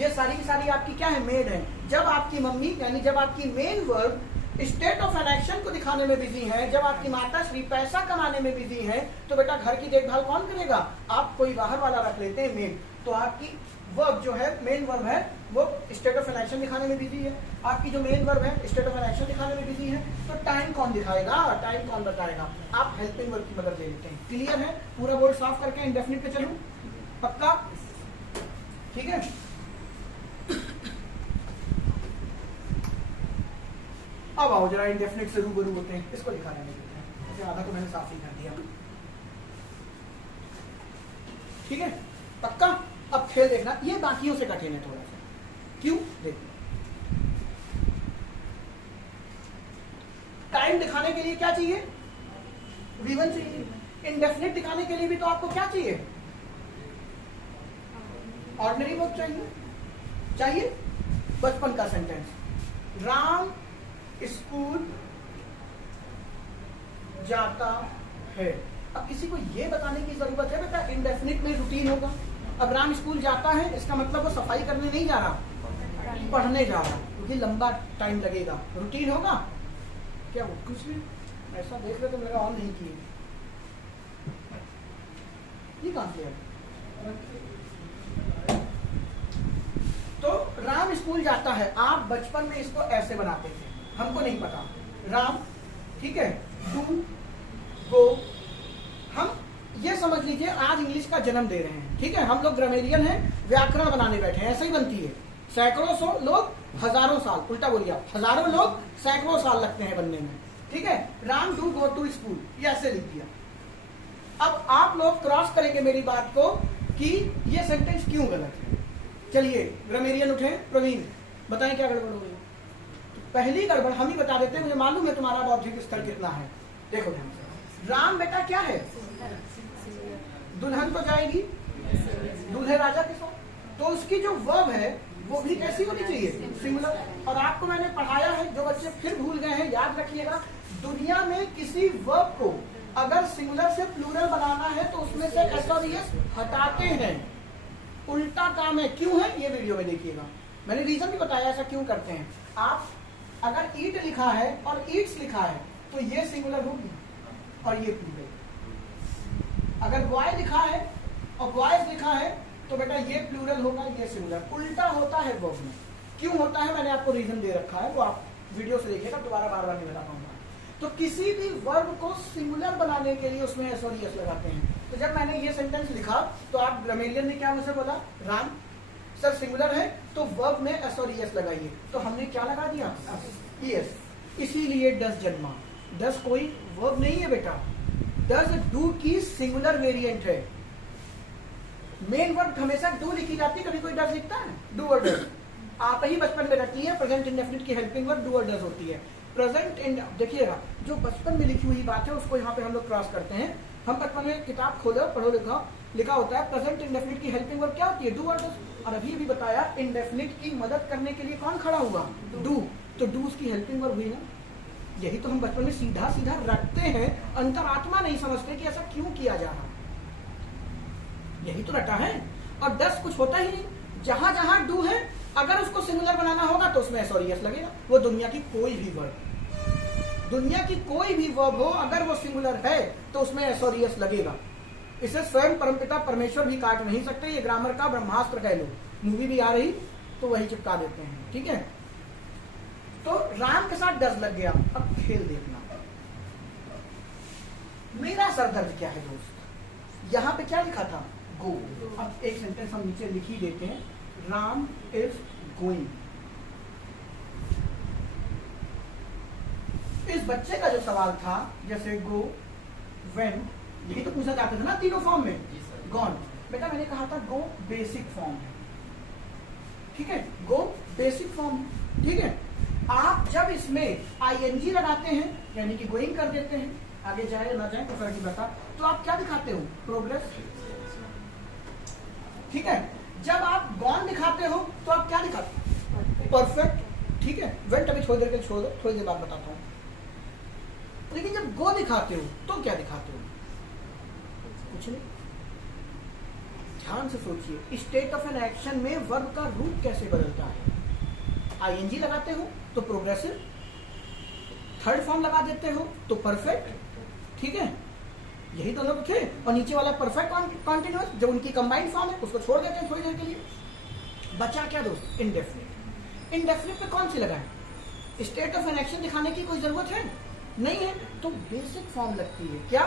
ये सारी की सारी आपकी क्या है, मेड है। जब आपकी मम्मी यानी जब आपकी main verb state of an action को दिखाने में बिजी है, जब आपकी माता श्री पैसा कमाने में बिजी है, तो बेटा घर की देखभाल कौन करेगा, आप कोई बाहर वाला रख लेते हैं, मेड। तो आपकी वर्ब जो है, मेन वर्ब है, वो स्टेट ऑफ एन एक्शन दिखाने में बिजी है। आपकी जो मेन वर्ब है स्टेट ऑफ एन एक्शन दिखाने में बिजी है, तो टाइम कौन दिखाएगा, टाइम कौन बताएगा, आप हेल्पिंग वर्ब की मदद ले लेते हैं। क्लियर है, पूरा बोर्ड साफ करके इंडेफिनिट पे चलूं, पक्का, ठीक है। अब आओ जरा इंडेफिनिट से रूबरू होते हैं, इसको दिखाने में देते हैं, ऐसे आधा तो मैंने साफ ही कर दिया, ठीक है, पक्का। अब खेल देखना, ये बाकियों से कठिन है थोड़ा सा, क्यों, देखो टाइम दिखाने के लिए क्या चाहिए, V1 चाहिए, इंडेफिनिट दिखाने के लिए भी तो आपको क्या चाहिए, ऑर्डिनरी वर्ब चाहिए। बचपन का सेंटेंस, राम स्कूल जाता है। अब किसी को ये बताने की जरूरत है बेटा इंडेफिनिट में रूटीन होगा। अब राम स्कूल जाता है इसका मतलब वो सफाई करने नहीं जा रहा, पढ़ने जा रहा, क्योंकि लंबा टाइम लगेगा। रूटीन होगा क्या? वो कुछ भी ऐसा देख रहे तो मेरा ऑन नहीं किए, ये कहां से है? तो राम स्कूल जाता है, आप बचपन में इसको ऐसे बनाते थे, हमको नहीं पता। राम, ठीक है, डू, गो, हम ये समझ लीजिए आज इंग्लिश का जन्म दे रहे हैं, ठीक है। हम लोग ग्रामेरियन हैं, व्याकरण बनाने बैठे हैं, ऐसे ही बनती है। सैकड़ों सौ लोग हजारों साल, उल्टा बोलिए, हजारों लोग सैकड़ों साल लगते हैं बनने में, ठीक है। Ram do go to school, ये ऐसे लिख दिया। अब आप लोग क्रॉस करेंगे मेरी बात को कि ये सेंटेंस क्यों गलत है। चलिए ग्रामेरियन उठे, प्रवीण बताएं क्या गड़बड़ हो रही है। तो पहली गड़बड़ हम ही बता देते हैं, मुझे मालूम है तुम्हारा बौद्धिक स्तर कितना है। देखो ध्यान से, राम बेटा क्या है? दुल्हन तो जाएगी दूल्हे राजा के साथ, तो उसकी जो वर्ब है वो भी कैसी होनी चाहिए? सिंगुलर। और आपको मैंने पढ़ाया है, जो बच्चे फिर भूल गए हैं याद रखिएगा, दुनिया में किसी वर्ब को अगर सिंगुलर से प्लूरल बनाना है तो उसमें से एस और एस हटाते हैं, उल्टा काम है। क्यों है ये वीडियो में देखिएगा, मैंने रीजन भी बताया ऐसा क्यों करते हैं। आप अगर ईट लिखा है और ईट्स लिखा है तो ये सिंगुलर होगी और ये प्लूरल। अगर बॉय लिखा है और बॉयज लिखा है तो बेटा ये प्लूरल होगा, ये सिंगुलर। उल्टा होता है वर्ब में। क्यों होता है मैंने आपको रीजन दे रखा है, वो आप वीडियो से देखिएगा, दोबारा बार बार नहीं बता पाऊंगा। तो किसी भी वर्ब को सिंगुलर बनाने के लिए उसमें एस और एस लगाते हैं। तो जब मैंने ये सेंटेंस लिखा तो आप ग्रामेरियन ने क्या मुझसे बोला, राम सर सिंगुलर है तो वर्ब में एस और एस लगाइए, तो हमने क्या लगा दिया? एस। इसीलिए डस जन्मा। डस कोई वर्ब नहीं है बेटा, डस डू की सिंगुलर वेरिएंट है। मेन वर्ब हमेशा डू लिखी जाती है, कभी कोई डस लिखता है? डू और डस आप ही बचपन में रखी है। प्रेजेंट इंडेफिनिट की हेल्पिंग वर्ब डू और डस होती है। प्रेजेंट देखिएगा, जो बचपन में लिखी हुई बात है उसको यहाँ पे हम लोग क्रॉस करते हैं। हम बचपन में किताब खोलो, पढ़ो, लिखा होता है प्रेजेंट इंडेफिनिट की हेल्पिंग वर्ब क्या होती है? डू और डस। और अभी भी बताया इंडेफिनिट की मदद करने के लिए कौन खड़ा हुआ? डू। तो डू उसकी हेल्पिंग वर्ब हुई ना। यही तो हम बचपन में सीधा सीधा रखते हैं, अंतरात्मा नहीं समझते कि ऐसा क्यों किया जा रहा, यही तो रटा है। और डस कुछ होता ही नहीं, जहां जहां डू है अगर उसको सिंगुलर बनाना होगा तो उसमें एस और एस लगेगा। वो दुनिया की कोई भी वर्ब, दुनिया की कोई भी वर्ब हो अगर वो सिंगुलर है तो उसमें एस और एस लगेगा। इसे स्वयं परमपिता परमेश्वर भी काट नहीं सकते, ये ग्रामर का ब्रह्मास्त्र कह लो। मूवी भी आ रही तो वही चिपका देते हैं, ठीक है। तो राम के साथ डस लग गया। अब खेल देखना, मेरा सरदर्द क्या है दोस्त, यहां पे क्या लिखा था? गो। अब एक सेंटेंस हम नीचे लिख ही देते हैं, राम इज गोइंग। इस बच्चे का जो सवाल था, जैसे गो, वेंट, यही तो पूछा जाता था ना तीनों फॉर्म में। गॉन, बेटा मैंने कहा था गो बेसिक फॉर्म है, ठीक है, गो बेसिक फॉर्म, ठीक है। आप जब इसमें आईएनजी लगाते हैं यानी कि गोइंग कर देते हैं, आगे जाए ना जाए तो फर्क नहीं पड़ता, तो आप क्या दिखाते हो? प्रोग्रेस, ठीक है। जब आप गॉन दिखाते हो तो आप क्या दिखाते हो? परफेक्ट, ठीक है। वेंट अभी थोड़ी देर के छोड़ दो, थोड़ी देर बाद बताता हूं। लेकिन जब गो दिखाते हो तो क्या दिखाते हो? कुछ नहीं। ध्यान से सोचिए, स्टेट ऑफ एन एक्शन में वर्ब का रूप कैसे बदलता है। आईएनजी लगाते हो तो प्रोग्रेसिव, थर्ड फॉर्म लगा देते हो तो परफेक्ट, ठीक है। यही दोनों थे। और नीचे वाला परफेक्ट कॉन्टिन्यूअस, जो उनकी कंबाइंड फॉर्म है, उसको छोड़ देते हैं थोड़ी देर के लिए। बचा क्या दोस्त? इंडेफिनिट। इंडेफिनिट पे कौन सी लगाए? स्टेट ऑफ एन एक्शन दिखाने की कोई जरूरत है नहीं है, तो बेसिक फॉर्म लगती है। क्या?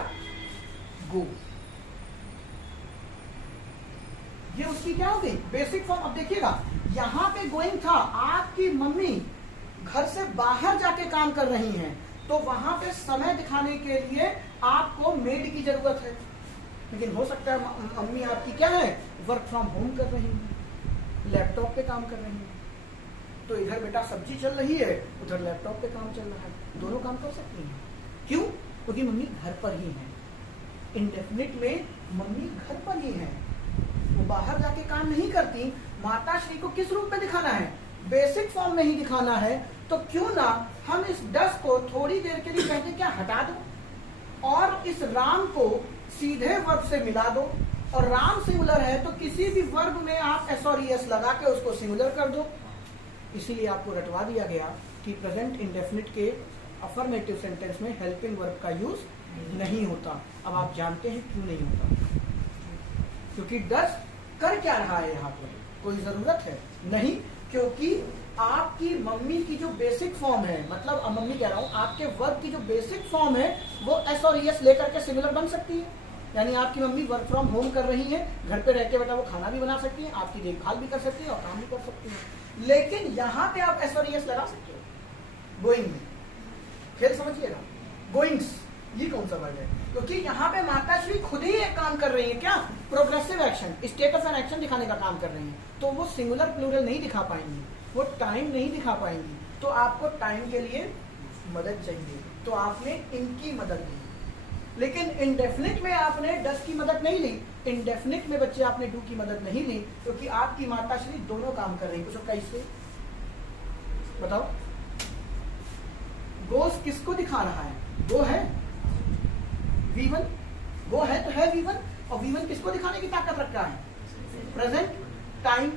गो। ये उसकी क्या हो गई? Basic form. अब देखिएगा, यहां पे गोइंग था, आपकी मम्मी घर से बाहर जाके काम कर रही हैं, तो वहां पे समय दिखाने के लिए आपको मेड की जरूरत है। लेकिन हो सकता है मम्मी आपकी क्या है? वर्क फ्रॉम होम कर रही है, लैपटॉप पे काम कर रही है। तो इधर बेटा सब्जी चल रही है, उधर लैपटॉप पे काम चल रहा है, दोनों काम कर सकती हैं। क्यों? क्योंकि मम्मी घर पर ही है। इंडेफिनिट में मम्मी घर पर ही है, वो बाहर जाके काम नहीं करती। माता श्री को किस रूप में दिखाना है? बेसिक फॉर्म में ही दिखाना है। तो क्यों ना हम इस डस को थोड़ी देर के लिए कहते क्या, हटा दो और इस राम को सीधे वर्ब से मिला दो, और राम सिंगुलर है तो किसी भी वर्ब में आप एस और ईएस लगा के उसको सिंगुलर कर दो। इसीलिए आपको रटवा दिया गया कि प्रेजेंट इंडेफिनिट के अफर्मेटिव सेंटेंस में हेल्पिंग वर्ब का यूज नहीं होता। अब आप जानते हैं क्यों नहीं होता, क्योंकि डस कर क्या रहा है यहाँ पर, कोई जरूरत है नहीं, क्योंकि आपकी मम्मी की जो बेसिक फॉर्म है, मतलब अब मम्मी कह रहा हूं, आपके वर्ब की जो बेसिक फॉर्म है वो एस और ईएस लेकर के सिमिलर बन सकती है। यानी आपकी मम्मी वर्क फ्रॉम होम कर रही है, घर पे रह के बेटा वो खाना भी बना सकती है, आपकी देखभाल भी कर सकती है और काम भी कर सकती है। लेकिन यहाँ पे आप एस और ईएस लगा सकते हो गोइंग में। खेल समझिएगा, गोइंग्स ये कौन सा वर्ड है, क्योंकि यहाँ पे माता श्री खुद ही एक काम कर रही है, क्या, progressive action, state of an action दिखाने का काम कर रही है। तो वो सिंगुलर प्लूरल नहीं दिखा पाएंगी, वो टाइम नहीं दिखा पाएंगी। तो आपको टाइम के लिए मदद चाहिए, तो आपने इनकी मदद ली। लेकिन इंडेफिनिट में आपने डस की मदद नहीं ली, इंडेफिनिट में बच्चे आपने डू की मदद नहीं ली, क्योंकि आपकी माता श्री दोनों काम कर रही है। कुछ कैसे बताओ, गोस किसको दिखा रहा है, गो है V1, गो है तो है V1, और V1 किसको दिखाने की ताकत रखता है, प्रेजेंट टाइम,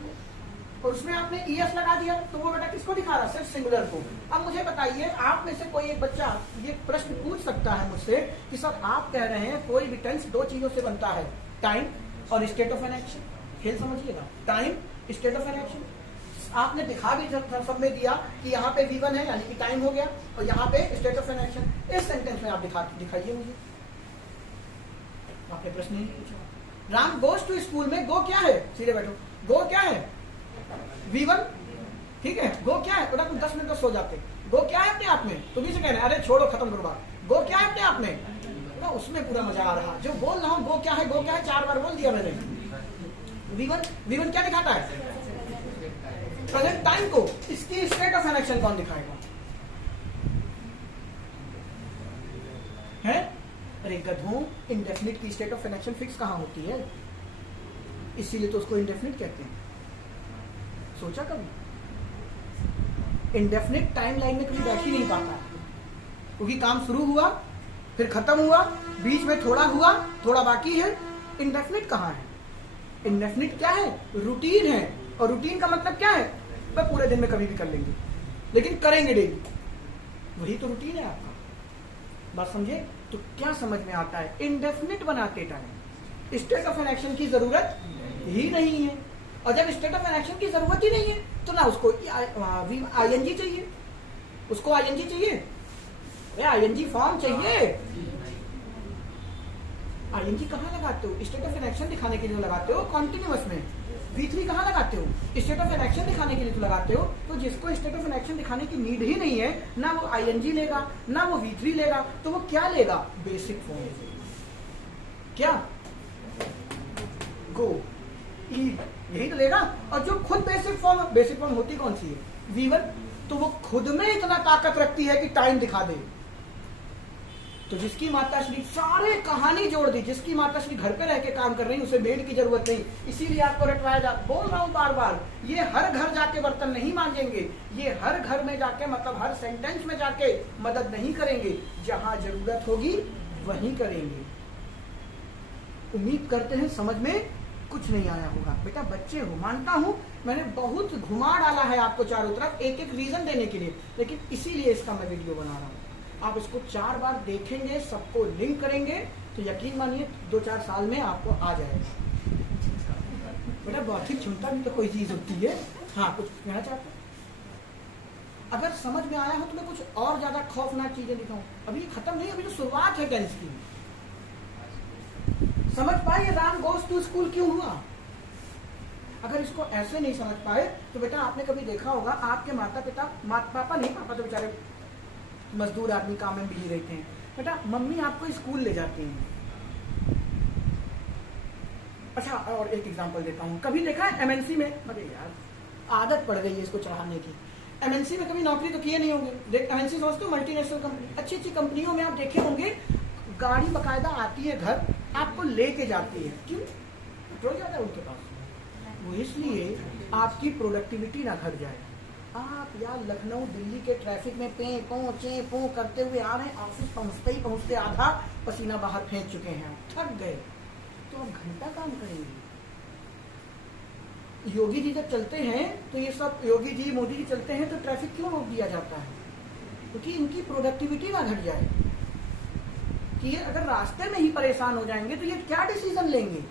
और उसमें आपने ईएस लगा दिया तो वो बेटा किसको दिखा रहा है, सिर्फ सिंगुलर को। अब मुझे बताइए, आप में से कोई एक बच्चा ये प्रश्न पूछ सकता है मुझसे कि सर आप कह रहे हैं कोई भी टेंस दो चीजों से बनता है, टाइम और स्टेट ऑफ एन एक्शन। खेल समझिएगा, time state of an action. आपने दिखा भी सब में दिया कि यहाँ पे V1 है यानी कि टाइम हो गया, और यहाँ पे स्टेट ऑफ एन एक्शन। इस सेंटेंस में आप दिखाइए मुझे, आपने प्रश्न नहीं पूछा। राम गोस टू स्कूल में गो क्या है, सीधे बैठो, गो क्या है V1, ठीक है, गो क्या है, तुम 10 मिनट तो सो जाते, गो क्या है अपने आप में, तुम ही से कह रहे अरे छोड़ो खत्म करो बात, गो क्या है अपने आप में, तो उसमें पूरा मजा आ रहा। जो बोल रहा हूँ गो क्या है, गो क्या है 4 बार बोल दिया मैंने। V1 क्या दिखाता है, प्रेजेंट टाइम को। इसकी स्टेट ऑफ एन एक्शन कौन दिखाएगा, है, अरे गधों, इंडेफिनिट की state of an action fix कहाँ होती है, इसीलिए तो उसको इंडेफिनिट कहते हैं। सोचा कभी, इंडेफिनिट टाइम लाइन में कभी बैठ ही नहीं पाता, क्योंकि काम शुरू हुआ फिर खत्म हुआ, बीच में थोड़ा हुआ थोड़ा बाकी है। इंडेफिनिट कहाँ है, इंडेफिनिट क्या है, रूटीन है, और रूटीन का मतलब क्या है, वह पूरे दिन में कभी भी कर लेंगे लेकिन करेंगे डेली, वही तो रूटीन है आपका। बात समझे, तो क्या समझ में आता है, इंडेफिनिट बनाते time state of an action की जरूरत ही नहीं है, और जब स्टेट ऑफ एन एक्शन की जरूरत ही नहीं है तो ना उसको आईएनजी चाहिए, उसको आईएनजी चाहिए, आईएनजी फॉर्म चाहिए। आईएनजी कहाँ लगाते हो, स्टेट ऑफ एन एक्शन दिखाने के लिए लगाते हो, कॉन्टिन्यूअस में। V3 कहाँ लगाते हो, स्टेट ऑफ एन एक्शन दिखाने के लिए तो लगाते हो। तो जिसको स्टेट ऑफ एन एक्शन दिखाने की नीड ही नहीं है, ना वो आईएनजी लेगा ना वो V3 लेगा, तो वो क्या लेगा, बेसिक फॉर्म, क्या, गो, ईट, यही तो लेगा। और जो खुद बेसिक फॉर्म होती कौन सी है, V1, तो वो खुद में इतना ताकत रखती है कि टाइम दिखा दे। तो जिसकी माता श्री सारे कहानी जोड़ दी, जिसकी माता श्री घर पे रह के काम कर रही है, उसे मेड की जरूरत नहीं। इसीलिए आपको रटवाया जा, बोल रहा हूं बार बार, ये हर घर जाके बर्तन नहीं मांजेंगे, ये हर घर में जाके, मतलब हर सेंटेंस में जाके मदद नहीं करेंगे, जहां जरूरत होगी वहीं करेंगे। उम्मीद करते हैं समझ में कुछ नहीं आया होगा। बेटा बच्चे हो, मानता हूं मैंने बहुत घुमा डाला है आपको चारों तरफ, एक एक रीजन देने के लिए, लेकिन इसीलिए इसका मैं वीडियो बना रहा हूं। आप इसको 4 बार देखेंगे, सबको लिंक करेंगे, तो यकीन मानिए 2-4 साल में आपको आ जाएगा। बेटा बौद्धिक क्षमता भी तो कोई चीज होती है। हाँ, कुछ कहना चाहते, अगर समझ में आया हो तो मैं कुछ और ज्यादा खौफनाक चीजें दिखाऊं। अभी खत्म नहीं, अभी तो शुरुआत है टेंस की। समझ पाए राम गोस टू स्कूल क्यों हुआ? अगर इसको ऐसे नहीं समझ पाए तो बेटा आपने कभी देखा होगा, आपके माता पिता, पापा नहीं, पापा तो बेचारे मजदूर आदमी काम में बिजी रहते हैं, बेटा मम्मी आपको स्कूल ले जाती हैं। अच्छा, और एक एग्जांपल देता हूँ, कभी देखा है एमएनसी में, अरे यार आदत पड़ गई है इसको चढ़ाने की, एमएनसी में कभी नौकरी तो किए नहीं होंगे, एमएनसी समझते हो, मल्टीनेशनल कंपनी, अच्छी अच्छी कंपनियों में आप देखे होंगे, गाड़ी बकायदा आती है घर, आपको लेके जाती है। क्यों? पेट्रोल ज्यादा है उनके पास, वो इसलिए आपकी प्रोडक्टिविटी ना घट जाए, आप यार लखनऊ दिल्ली के ट्रैफिक में पे करते हुए आ रहे हैं, ऑफिस पहुंचते आधा पसीना बाहर फेंक चुके हैं, थक गए, तो अब घंटा काम करेंगे। योगी जी जब चलते हैं तो ये सब योगी जी मोदी जी चलते हैं तो ट्रैफिक क्यों रोक दिया जाता है? क्योंकि इनकी प्रोडक्टिविटी ना घट जाए, कि ये अगर रास्ते में ही परेशान हो जाएंगे तो ये क्या डिसीजन लेंगे।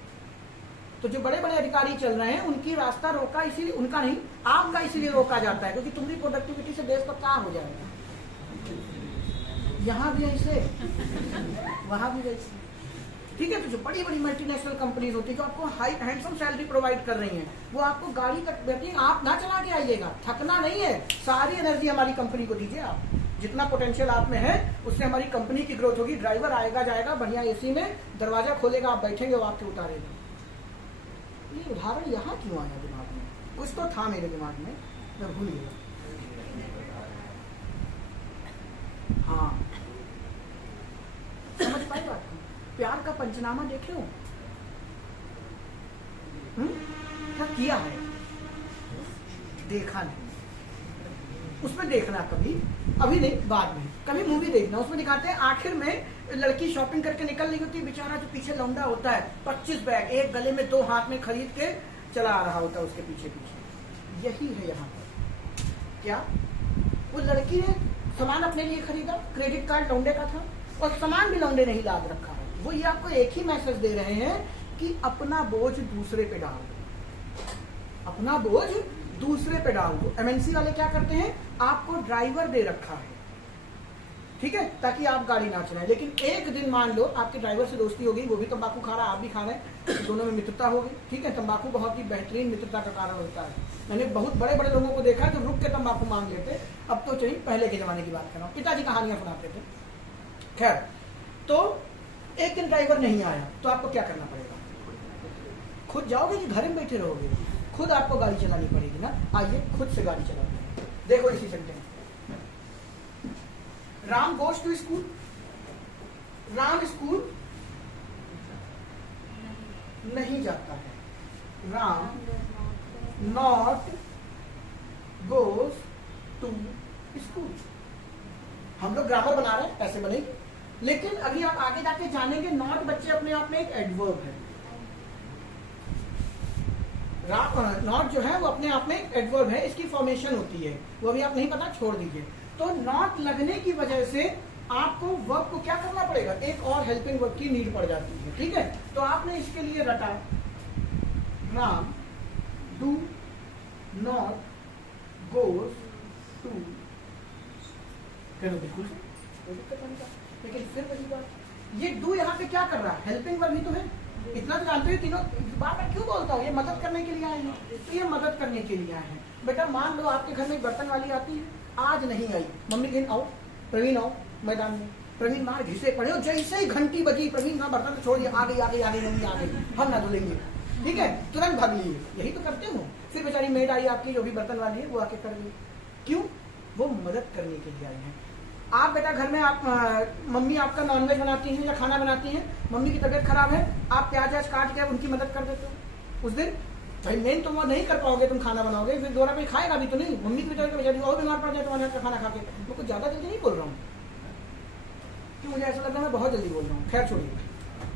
तो जो बड़े बड़े अधिकारी चल रहे हैं उनकी रास्ता रोका, इसीलिए उनका नहीं आपका इसीलिए रोका जाता है, क्योंकि तुम्हारी प्रोडक्टिविटी से देश का क्या हो जाएगा। यहाँ भी ऐसे वहां भी वैसे, ठीक है। तो जो बड़ी बड़ी मल्टीनेशनल कंपनीज होती है जो आपको हाई हैंडसम सैलरी प्रोवाइड कर रही हैं, वो आपको गाड़ी तक बैठी आप ना चला के आइएगा, थकना नहीं है, सारी एनर्जी हमारी कंपनी को दीजिए। आप जितना पोटेंशियल आप में है उससे हमारी कंपनी की ग्रोथ होगी। ड्राइवर आएगा जाएगा बढ़िया एसी में, दरवाजा खोलेगा, आप बैठेंगे, वो आपके उतारेगा। ये उदाहरण यहाँ क्यों आया दिमाग में? कुछ तो था मेरे दिमाग में, मैं भूल गया। हाँ, समझ पाए बात को? प्यार का पंचनामा देखे हो? क्या किया है? देखा नहीं, उसमें देखना कभी, अभी नहीं, बाद में कभी मूवी देखना। उसमें दिखाते हैं आखिर में लड़की शॉपिंग करके निकल रही होती है, बेचारा जो पीछे लौंडा होता है 25 बैग एक गले में 2 हाथ में खरीद के चला आ रहा होता है उसके पीछे पीछे। यही है यहाँ पर। क्या वो लड़की ने सामान अपने लिए खरीदा, क्रेडिट कार्ड लौंडे का था और सामान भी लौंडे नहीं लाद रखा है। वो ये आपको एक ही मैसेज दे रहे हैं कि अपना बोझ दूसरे पे डाल दो, अपना बोझ दूसरे पे डाल दो। एमएनसी वाले क्या करते हैं, आपको ड्राइवर दे रखा है, ठीक है, ताकि आप गाड़ी ना चलाएं। लेकिन एक दिन मान लो आपके ड्राइवर से दोस्ती हो गई, वो भी तंबाकू खा रहा है, आप भी खा रहे हैं, दोनों में मित्रता हो गई, ठीक है। तंबाकू बहुत ही बेहतरीन मित्रता का कारण होता है। मैंने बहुत बड़े बड़े लोगों को देखा जो रुक के तंबाकू मांग लेते। अब तो चाहिए, पहले के जमाने की बात कर रहा हूँ, पिताजी कहानियां सुनाते थे। खैर, तो एक दिन ड्राइवर नहीं आया तो आपको क्या करना पड़ेगा? खुद जाओगे कि घर में बैठे रहोगे? खुद आपको गाड़ी चलानी पड़ेगी ना। आइए खुद से गाड़ी चलाते हैं। देखो इसी sentence, Ram goes to school, Ram school नहीं जाता है, Ram not goes to school. हम लोग ग्रामर बना रहे हैं, ऐसे बनेगी, लेकिन अभी आप आगे जाके जानेंगे नॉट बच्चे अपने आप में एक एडवर्ब है। नॉट जो है वो अपने आप में एक एडवर्ब है, इसकी फॉर्मेशन होती है, वो अभी आप नहीं पता, छोड़ दीजिए। तो नॉट लगने की वजह से आपको वर्ब को क्या करना पड़ेगा, एक और हेल्पिंग वर्ब की नीड पड़ जाती है, ठीक है। तो आपने इसके लिए रटा राम डू नॉट गोज टू, बिल्कुल कोई दिक्कत नहीं। लेकिन फिर वही बात, ये डू यहाँ पे क्या कर रहा है, हेल्पिंग वर्ब ही तो है। इतना तो जानते हो, तीनों बार मैं क्यों बोलता हूँ, ये मदद करने के लिए आए हैं, तो ये मदद करने के लिए आए हैं। बेटा मान लो आपके घर में बर्तन वाली आती है, आज नहीं आई, मम्मी कहीं आओ, प्रवीण आओ मैदान में, प्रवीण मार घिसे पड़े हो, जैसे ही घंटी बजी प्रवीण ना बर्तन छोड़ दिया, आ गई आ गई आ गई मम्मी आ गई, हम ना धुलेंगे, ठीक है, तुरंत भाग लिए। यही तो करते हो। फिर बेचारी मेड आई आपकी जो भी बर्तन वाली है, वो आके कर गई। क्यों? वो मदद करने के लिए आए हैं। आप बेटा घर में आप मम्मी आपका नॉनवेज बनाती हैं या खाना बनाती हैं, मम्मी की तबीयत खराब है, आप प्याज व्याज काट के उनकी मदद कर देते हो। उस दिन भाई मेन तुम वो नहीं कर पाओगे, तुम खाना बनाओगे, फिर दोरा पे खाएगा भी तो नहीं, मम्मी की बेचारी और बीमार पड़ जाए तुम्हारे हाथ का खाना खा के। मैं कुछ ज्यादा जल्दी नहीं बोल रहा हूँ, कि मुझे ऐसा लग रहा है मैं बहुत जल्दी बोल रहा हूँ, खैर छोड़िए।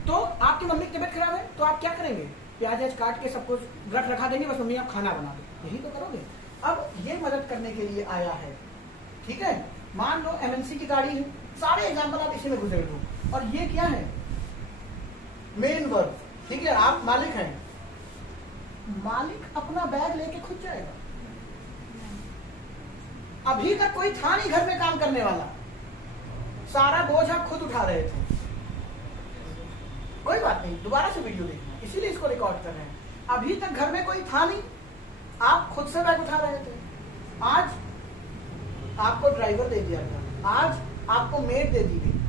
तो आपकी मम्मी की तबीयत खराब है तो आप क्या करेंगे, प्याज व्याज काट के सब कुछ रखा देंगे, बस मम्मी आप खाना बना दो, यही तो करोगे। अब ये मदद करने के लिए आया है, ठीक है। मान लो एमएनसी की गाड़ी है, सारे एग्जाम्पल आप इसी में गुजर लो, और ये क्या है, मेन वर्ब, ठीक है। आप मालिक हैं, मालिक अपना बैग लेके खुद जाएगा। अभी तक कोई था नहीं घर में काम करने वाला, सारा बोझ आप खुद उठा रहे थे। कोई बात नहीं, दोबारा से वीडियो देखना, इसीलिए इसको रिकॉर्ड कर रहे हैं। अभी तक घर में कोई था नहीं, आप खुद से बैग उठा रहे थे। आज आपको ड्राइवर दे दिया गया, आज आपको मेड दे दी गई।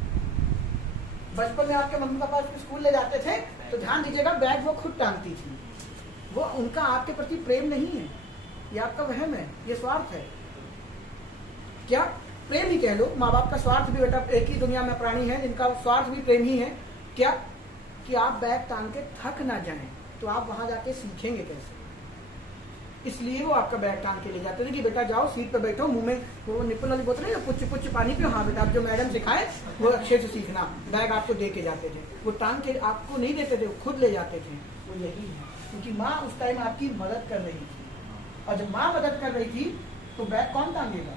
बचपन में आपके मम्मी पापा स्कूल ले जाते थे तो ध्यान दीजिएगा, बैग वो खुद टांगती थी। वो उनका आपके प्रति प्रेम नहीं है, ये आपका वहम है, ये स्वार्थ है। क्या प्रेम ही कह लो, माँ बाप का स्वार्थ भी बेटा, एक ही दुनिया में प्राणी है जिनका स्वार्थ भी प्रेम ही है। क्या कि आप बैग टांग के थक ना जाएं, तो आप वहां जाके सीखेंगे कैसे। इसलिए वो आपका बैग टांग के ले जाते थे कि बेटा जाओ सीट पे बैठो, मुंह में वो निप्पल वाली बोतल है, पुच्छ पुच्छ पानी पियो, हाँ बेटा आप जो मैडम सिखाए वो अच्छे से सीखना। बैग आपको दे के जाते थे, वो टांग के आपको नहीं देते थे, वो खुद ले जाते थे। वो यही है, क्योंकि माँ उस टाइम आपकी मदद कर रही थी, और जब माँ मदद कर रही थी तो बैग कौन टांगेगा?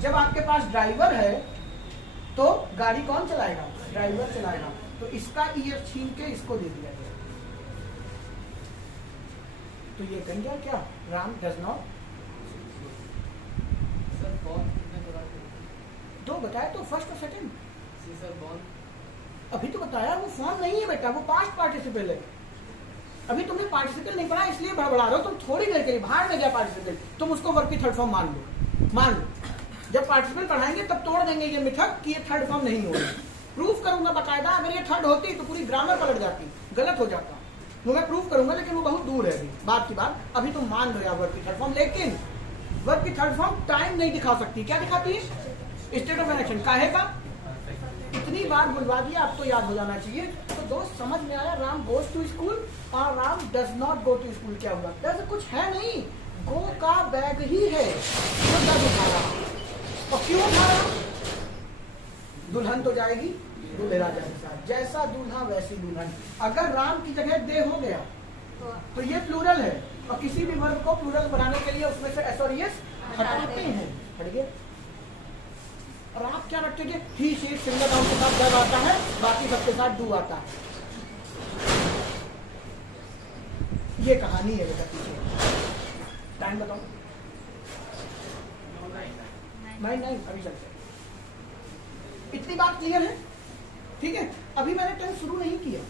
जब आपके पास ड्राइवर है तो गाड़ी कौन चलाएगा? ड्राइवर चलाएगा। तो इसका ईयर छीन के इसको दे दिया गया। तो ये कह गया क्या? Ram does not. सर कौन कितने प्रकार के? दो बताया तो, फर्स्ट और सेकंड। सी सर कौन? अभी तो बताया, वो फॉर्म नहीं है बेटा, वो पास्ट पार्टिसिपल है। अभी तुमने पार्टिसिपल नहीं पढ़ा इसलिए बड़बड़ा रहे हो। तुम थोड़ी देर के लिए बाहर में गया पार्टिसिपल, तुम उसको वर्ब की थर्ड फॉर्म मान लो, मान लो। जब पार्टिसिपल पढ़ाएंगे तब तोड़ देंगे ये मिथक कि ये थर्ड फॉर्म नहीं होगी। प्रूफ करूंगा बकायदा, अगर ये थर्ड होती तो पूरी ग्रामर पलट जाती, गलत हो जाता। वो मैं प्रूफ करूंगा, लेकिन वो बहुत दूर है अभी, बात की बात। अभी तुम मान रहे हो वर्ब की थर्ड फॉर्म, लेकिन वर्ब की थर्ड फॉर्म टाइम नहीं दिखा सकती। क्या दिखाती है? State of action. काहे का? इतनी बार बुलवा दिया, आपको याद हो जाना चाहिए। तो दोस्त समझ में आया, राम गोज टू स्कूल और Ram does not go to school क्या हुआ? डज कुछ है नहीं, गो का बैग ही है जो डज उठा रहा। और क्यों उठा रहा? दुल्हन तो जाएगी दूल्हे राजा के साथ, जैसा दूल्हा वैसी दुल्हन। अगर राम की जगह दे हो गया तो ये प्लूरल है, और किसी भी वर्ग को प्लूरल बनाने के लिए उसमें से एस और एस हटाते हैं। हट गए। और आप क्या रखते थे? ही शी सिंगल नाउन के साथ जब आता है, बाकी सबके साथ डू आता है। ये कहानी है बेटा पीछे। टाइम बताओ। 9 अभी चलते। इतनी बात क्लियर है? ठीक है। अभी मैंने टेंस शुरू नहीं किया,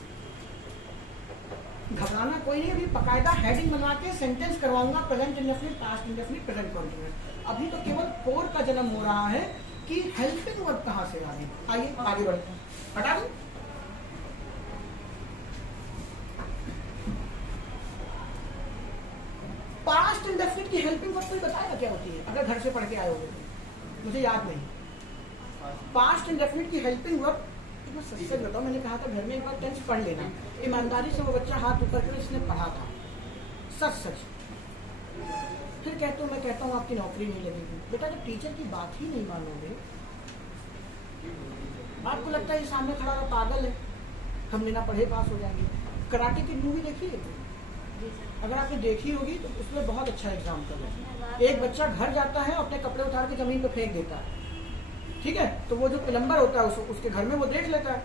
घबराना कोई नहीं। अभी बकायदा हेडिंग बना के सेंटेंस करवाऊंगा, present indefinite, past indefinite, present continuous. अभी तो केवल कोर का जन्म हो रहा है कि हेल्पिंग वर्ब कहां से आ गई। आइए आगे बढ़ते हैं। हटा दूं? पास्ट इंडेफिनिट की हेल्पिंग वर्ब कोई बताएगा क्या होती है? अगर घर से पढ़ के आए होगे तो मुझे याद नहीं। पास्ट इंडेफिनिट की हेल्पिंग वर्ब सच सच बताओ, मैंने कहा था घर में एक बार टेंस पढ़ लेना। ईमानदारी से वो बच्चा हाथ ऊपर कर इसने पढ़ा था, सच सच। फिर कहते हो, मैं कहता हूँ आपकी नौकरी नहीं लगेगी। बेटा जब टीचर की बात ही नहीं मानोगे, आपको लगता है ये सामने खड़ा हुआ पागल है, हम बिना पढ़े पास हो जाएंगे। कराटे की मूवी देखी है? अगर आपने देखी होगी तो उसमें बहुत अच्छा एग्जाम्पल है। एक बच्चा घर जाता है, अपने कपड़े उतार के जमीन पर फेंक देता है, ठीक है? तो वो जो प्लम्बर होता है उसके घर में वो देख लेता है,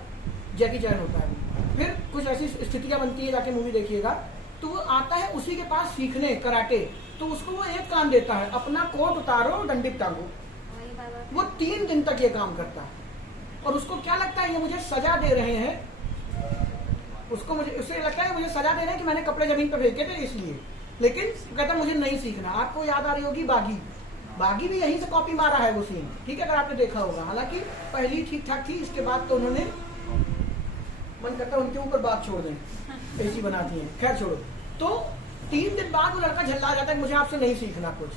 जैकी चैन होता है। फिर कुछ ऐसी स्थितियां बनती है, जाके मूवी देखिएगा, तो वो आता है उसी के पास सीखने कराटे। तो उसको वो एक काम देता है, अपना कोट उतारो, डंडित टांगो। वो 3 दिन तक ये काम करता है, और उसको क्या लगता है ये मुझे सजा दे रहे हैं। उसे लगता है मुझे सजा दे रहे हैं कि मैंने कपड़े जमीन पर फेंके थे इसलिए। लेकिन कहता मुझे नहीं सीखना। आपको याद आ रही होगी बागी भी यहीं से कॉपी मारा है वो सीन, ठीक है? अगर आपने देखा होगा। हालांकि पहली ठीक ठाक थी, इसके बाद तो उन्होंने मन करता उनके ऊपर बात छोड़ दें, ऐसी बनाती है। खैर छोड़ो। तो 3 दिन बाद वो लड़का झल्ला जाता है कि मुझे आपसे नहीं सीखना कुछ।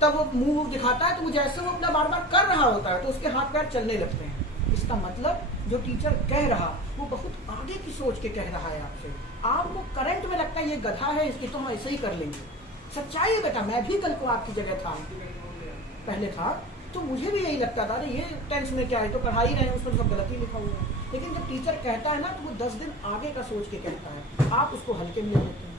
तब वो मुंह दिखाता है, तो वो जैसे वो अपना बार बार कर रहा होता है तो उसके हाथ पैर चलने लगते हैं। इसका मतलब जो टीचर कह रहा वो बहुत आगे की सोच के कह रहा है आपसे। आपको करंट में लगता है ये गधा है, इसकी तो हम ऐसे ही कर लेंगे। सच्चाई है बेटा, मैं भी कल को आपकी जगह था, पहले था, तो मुझे भी यही लगता था, ये टेंस में क्या है, तो पढ़ा ही रहे हैं, उसमें सब गलत ही लिखा हुआ है। लेकिन जब टीचर कहता है ना, तो वो 10 दिन आगे का सोच के कहता है, आप उसको हल्के में ले लेते हैं।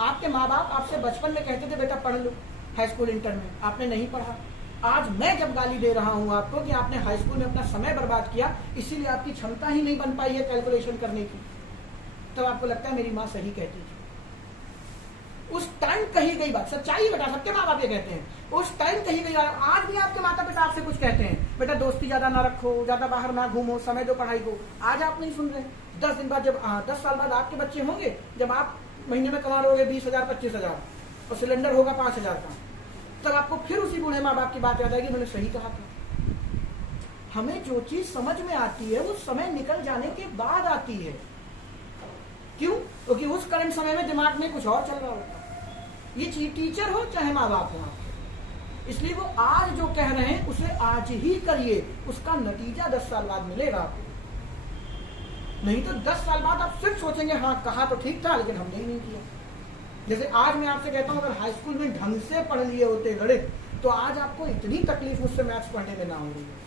आपके माँ बाप आपसे बचपन में कहते थे बेटा पढ़ लो, हाई स्कूल इंटर में, आपने नहीं पढ़ा। आज मैं जब गाली दे रहा हूँ आपको कि आपने हाई स्कूल में अपना समय बर्बाद किया, इसीलिए आपकी क्षमता ही नहीं बन पाई है कैलकुलेशन करने की, तब आपको लगता है मेरी माँ सही कहती थी। उस टाइम कही गई बात सच्चाई बेटा, सबके माँ बाप ये कहते हैं, उस टाइम कही गई बात। आज भी आपके माता पिता आपसे कुछ कहते हैं, बेटा दोस्ती ज्यादा ना रखो, ज्यादा बाहर ना घूमो, समय दो पढ़ाई को। आज आप नहीं सुन रहे। 10 दिन बाद, जब 10 साल बाद आपके बच्चे होंगे, जब आप महीने में कमा रहे 20,000 25,000 और सिलेंडर होगा 5,000 का, तब आपको फिर उसी बूढ़े माँ बाप की बात याद आएगी, मैंने सही कहा था। हमें जो चीज समझ में आती है वो समय निकल जाने के बाद आती है। क्यों? क्योंकि उस करंट समय में दिमाग में कुछ और चल रहा होता है। ये टीचर हो चाहे माँ बाप हो, इसलिए वो आज जो कह रहे हैं उसे आज ही करिए, उसका नतीजा 10 साल बाद मिलेगा आपको। नहीं तो 10 साल बाद आप सिर्फ सोचेंगे हाँ कहा तो ठीक था लेकिन हमने ही नहीं किया। जैसे आज मैं आपसे कहता हूँ अगर हाई स्कूल में ढंग से पढ़ लिए होते गणित तो आज आपको इतनी तकलीफ उससे मैथ्स पढ़ने में ना हो रही है।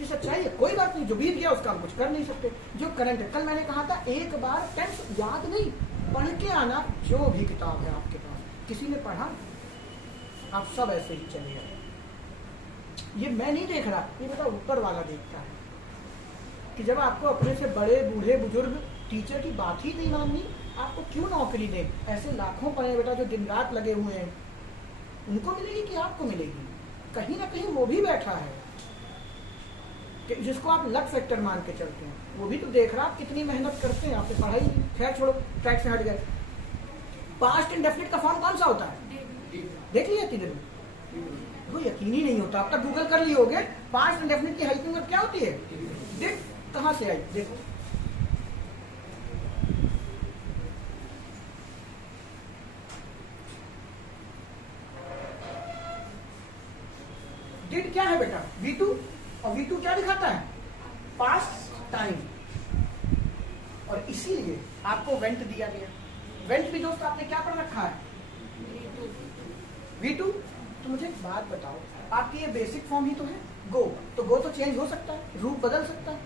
ये सच्चाई है, कोई बात नहीं, जो बीत गया उसका हम कुछ कर नहीं सकते। जो करंट है, कल मैंने कहा था एक बार टेंस याद नहीं, पढ़ के आना। जो भी किताब है आपके पास, किसी ने पढ़ा, आप सब ऐसे ही चले गए। ये मैं नहीं देख रहा, ये बेटा ऊपर वाला देखता है कि जब आपको अपने से बड़े बूढ़े बुजुर्ग टीचर की बात ही नहीं माननी, आपको क्यों नौकरी दे। ऐसे लाखों पढ़े बेटा जो दिन रात लगे हुए हैं, उनको मिलेगी कि आपको मिलेगी? कहीं ना कहीं वो भी बैठा है कि जिसको आप लक फैक्टर मान के चलते हैं, वो भी तो देख रहा आप कितनी मेहनत करते हैं। आपने पढ़ाई, खैर छोड़ो, ट्रैक से हट गए। पास्ट इंडेफिनिट का फॉर्म कौन सा होता है? देख लिया इतनी देर में? वो यकीन ही नहीं होता, अब तक गूगल कर लिए होगे। पास्ट इंडेफिनिट की हेल्पिंग वर्ब क्या होती है? डिड। कहां से आई देखो, डिड क्या है बेटा? V2, और V2 क्या दिखाता है? Past time. और इसीलिए आपको वेंट दिया गया। वेंट भी दोस्त आपने क्या पढ़ रखा है? V2। तो मुझे एक बात बताओ, आपकी ये बेसिक फॉर्म ही तो है गो, तो गो तो चेंज हो सकता है, रूप बदल सकता है,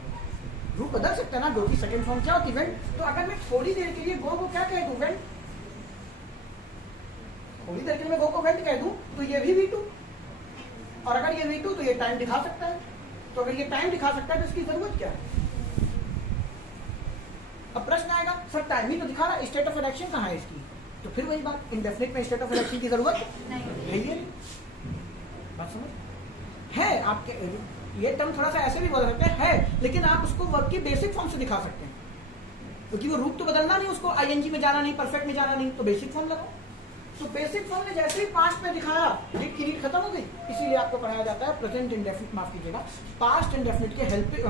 रूप बदल सकता है ना। गो की सेकंड फॉर्म क्या होती है? वेंट। तो अगर मैं थोड़ी देर के लिए गो को क्या कह दूं? वेंट। थोड़ी देर के लिए मैं गो को वेंट कह दूं तो ये भी V2, और अगर ये V2 तो ये टाइम दिखा सकता है। तो अगर ये टाइम दिखा सकता है तो इसकी जरूरत क्या है? अब प्रश्न आएगा, सर टाइम ही तो दिखा रहा है, स्टेट ऑफ इलेक्शन कहाँ है इसकी? तो फिर वही बात, इंडेफिनिट में स्टेट ऑफ इलेक्शन की जरूरत नहीं है। बात समझ है आपके? ये टर्म थोड़ा सा ऐसे भी बोल सकते हैं है, लेकिन आप उसको वर्ब की बेसिक फॉर्म से दिखा सकते हैं, क्योंकि वो रूप तो बदलना नहीं, उसको आईएनजी में जाना नहीं, परफेक्ट में जाना नहीं, तो बेसिक फॉर्म लगाओ। तो बेसिक फॉर्म ने जैसे ही पास्ट में दिखाया, डिड की नीड खत्म हो गई। इसीलिए आपको पढ़ाया जाता है प्रेजेंट इंडेफिनिट, माफ कीजिएगा, पास्ट इंडेफिनिट के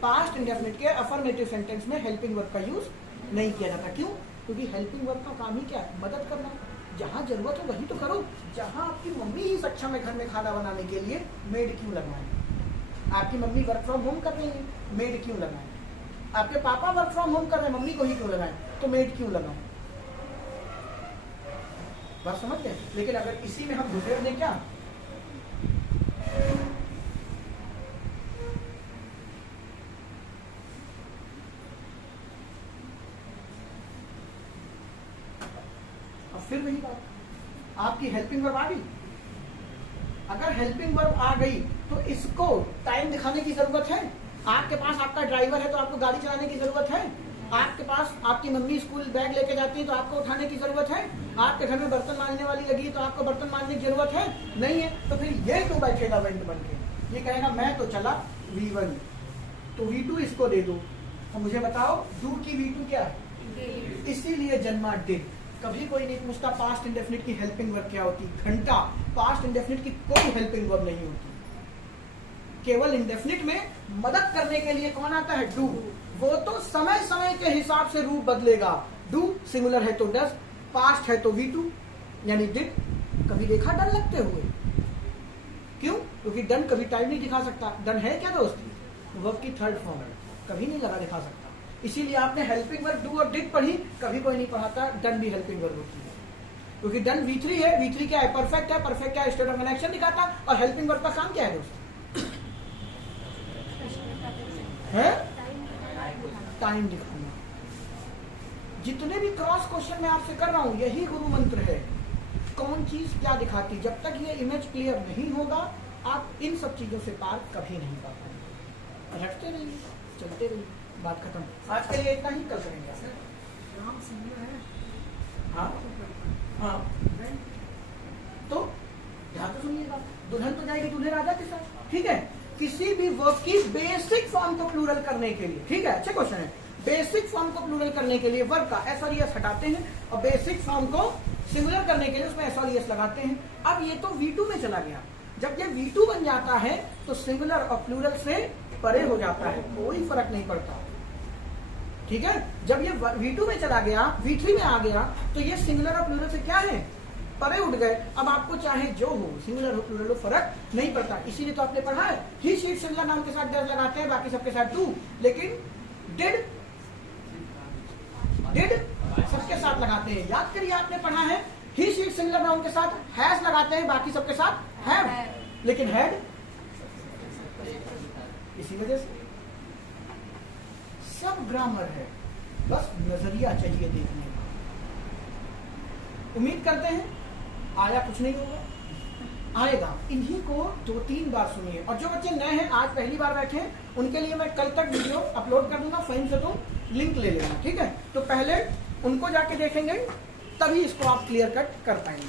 पास्ट इंडेफिनिट के अफर्मेटिव सेंटेंस में हेल्पिंग वर्ब का यूज नहीं किया जाता। क्यों? क्योंकि हेल्पिंग वर्ब का काम ही क्या है? मदद करना। जहां जरूरत हो वही तो करो। जहां आपकी मम्मी ही सक्षम है घर में खाना बनाने के लिए, मेड क्यों लगवाएं? आपकी मम्मी वर्क फ्रॉम होम कर रही है, मेड क्यों लगाएं? आपके पापा वर्क फ्रॉम होम कर रहे हैं, मम्मी को ही क्यों लगाएं? तो मेड क्यों लगाएं? बात समझ गए? लेकिन अगर इसी में हम घुसेड़ दें क्या, अब फिर वही बात, आपकी हेल्पिंग वर्ब आ गई। अगर हेल्पिंग वर्ब आ गई तो इसको टाइम दिखाने की जरूरत है? आपके पास आपका ड्राइवर है तो आपको गाड़ी चलाने की जरूरत है? आपके पास आपकी मम्मी स्कूल बैग लेके जाती है तो आपको उठाने की जरूरत है? आपके घर में बर्तन मांजने वाली लगी है तो आपको बर्तन मांजने की जरूरत है? नहीं है। तो फिर ये क्यों बैठेगा वेंट बन के? ये कहेगा मैं तो चला V1, तो V2 इसको दे दो। तो मुझे बताओ डू की V2 क्या है? इसीलिए जन्मा डिड। कभी कोई नहीं पूछता पास्ट इंडेफिनिट की हेल्पिंग वर्ब क्या होती? घंटा। पास्ट इंडेफिनिट की कोई हेल्पिंग वर्ब नहीं होती। केवल इंडेफिनिट में मदद करने के लिए कौन आता है? डू। वो तो समय समय के हिसाब से रूप बदलेगा। डू सिंगुलर है तो डज, पास्ट है तो V2 यानी डिड। कभी देखा डन लगते हुए? क्यों? क्योंकि डन कभी टाइम नहीं दिखा सकता। डन है क्या दोस्त? वर्ब की थर्ड फॉर्म है, कभी नहीं लगा दिखा सकता। इसीलिए आपने हेल्पिंग वर्ब डू और डिड पढ़ी, कभी कोई नहीं पढ़ाता डन भी हेल्पिंग वर्ब होती है। क्योंकि डन V3 है, V3 क्या है? परफेक्ट है, परफेक्ट क्या है? स्टेट ऑफ एक्शन दिखाता। और हेल्पिंग वर्ब का काम क्या है दोस्त? है टाइम दिखाना। जितने भी क्रॉस क्वेश्चन मैं आपसे कर रहा हूं, यही गुरु मंत्र है। कौन चीज क्या दिखाती? जब तक ये इमेज क्लियर नहीं होगा, आप इन सब चीजों से पार कभी नहीं पा पाएंगे। रटते रहिए, चलते रहिए, बात खत्म। आज के लिए इतना ही, कल करेंगे। हाँ हाँ, तो ध्यान से सुनिएगा। दुल्हन तो जाएगी दूल्हे राजा के साथ, ठीक है? किसी भी वर्ब की बेसिक फॉर्म को प्लूरल करने के लिए, ठीक है, अच्छा क्वेश्चन है। बेसिक फॉर्म को प्लूरल करने के लिए वर्ब का एस और एस हटाते हैं और बेसिक फॉर्म को सिंगुलर करने के लिए उसमें एस और एस लगाते हैं। अब ये तो V2 में चला गया। जब ये V2 बन जाता है तो सिंगुलर और प्लूरल से परे हो जाता है, कोई फर्क नहीं पड़ता, ठीक है? जब ये V2 में चला गया, V3 में आ गया, तो ये सिंगुलर और प्लूरल से क्या है? परे उठ गए। अब आपको चाहे जो हो, सिंगुलर हो प्लूरल हो, फर्क नहीं पड़ता। इसीलिए तो आपने पढ़ा है ही शीट सिंगुलर नाउन के साथ डज लगाते हैं, बाकी सबके साथ डू। लेकिन डिड सबके साथ लगाते हैं। याद करिए आपने पढ़ा है ही शी सिंगुलर नाउन के साथ हैज लगाते हैं, बाकी सबके साथ हैव, लेकिन हैड इसी वजह से सब ग्रामर है, बस नजरिया चाहिए देखने का। उम्मीद करते हैं आया कुछ नहीं होगा, आएगा। इन्हीं को 2-3 बार सुनिए, और जो बच्चे नए हैं आज पहली बार बैठे हैं उनके लिए मैं कल तक वीडियो अपलोड कर दूंगा, फहीम से तुम लिंक ले लेना, ठीक है। तो पहले उनको जाके देखेंगे तभी इसको आप क्लियर कट कर पाएंगे।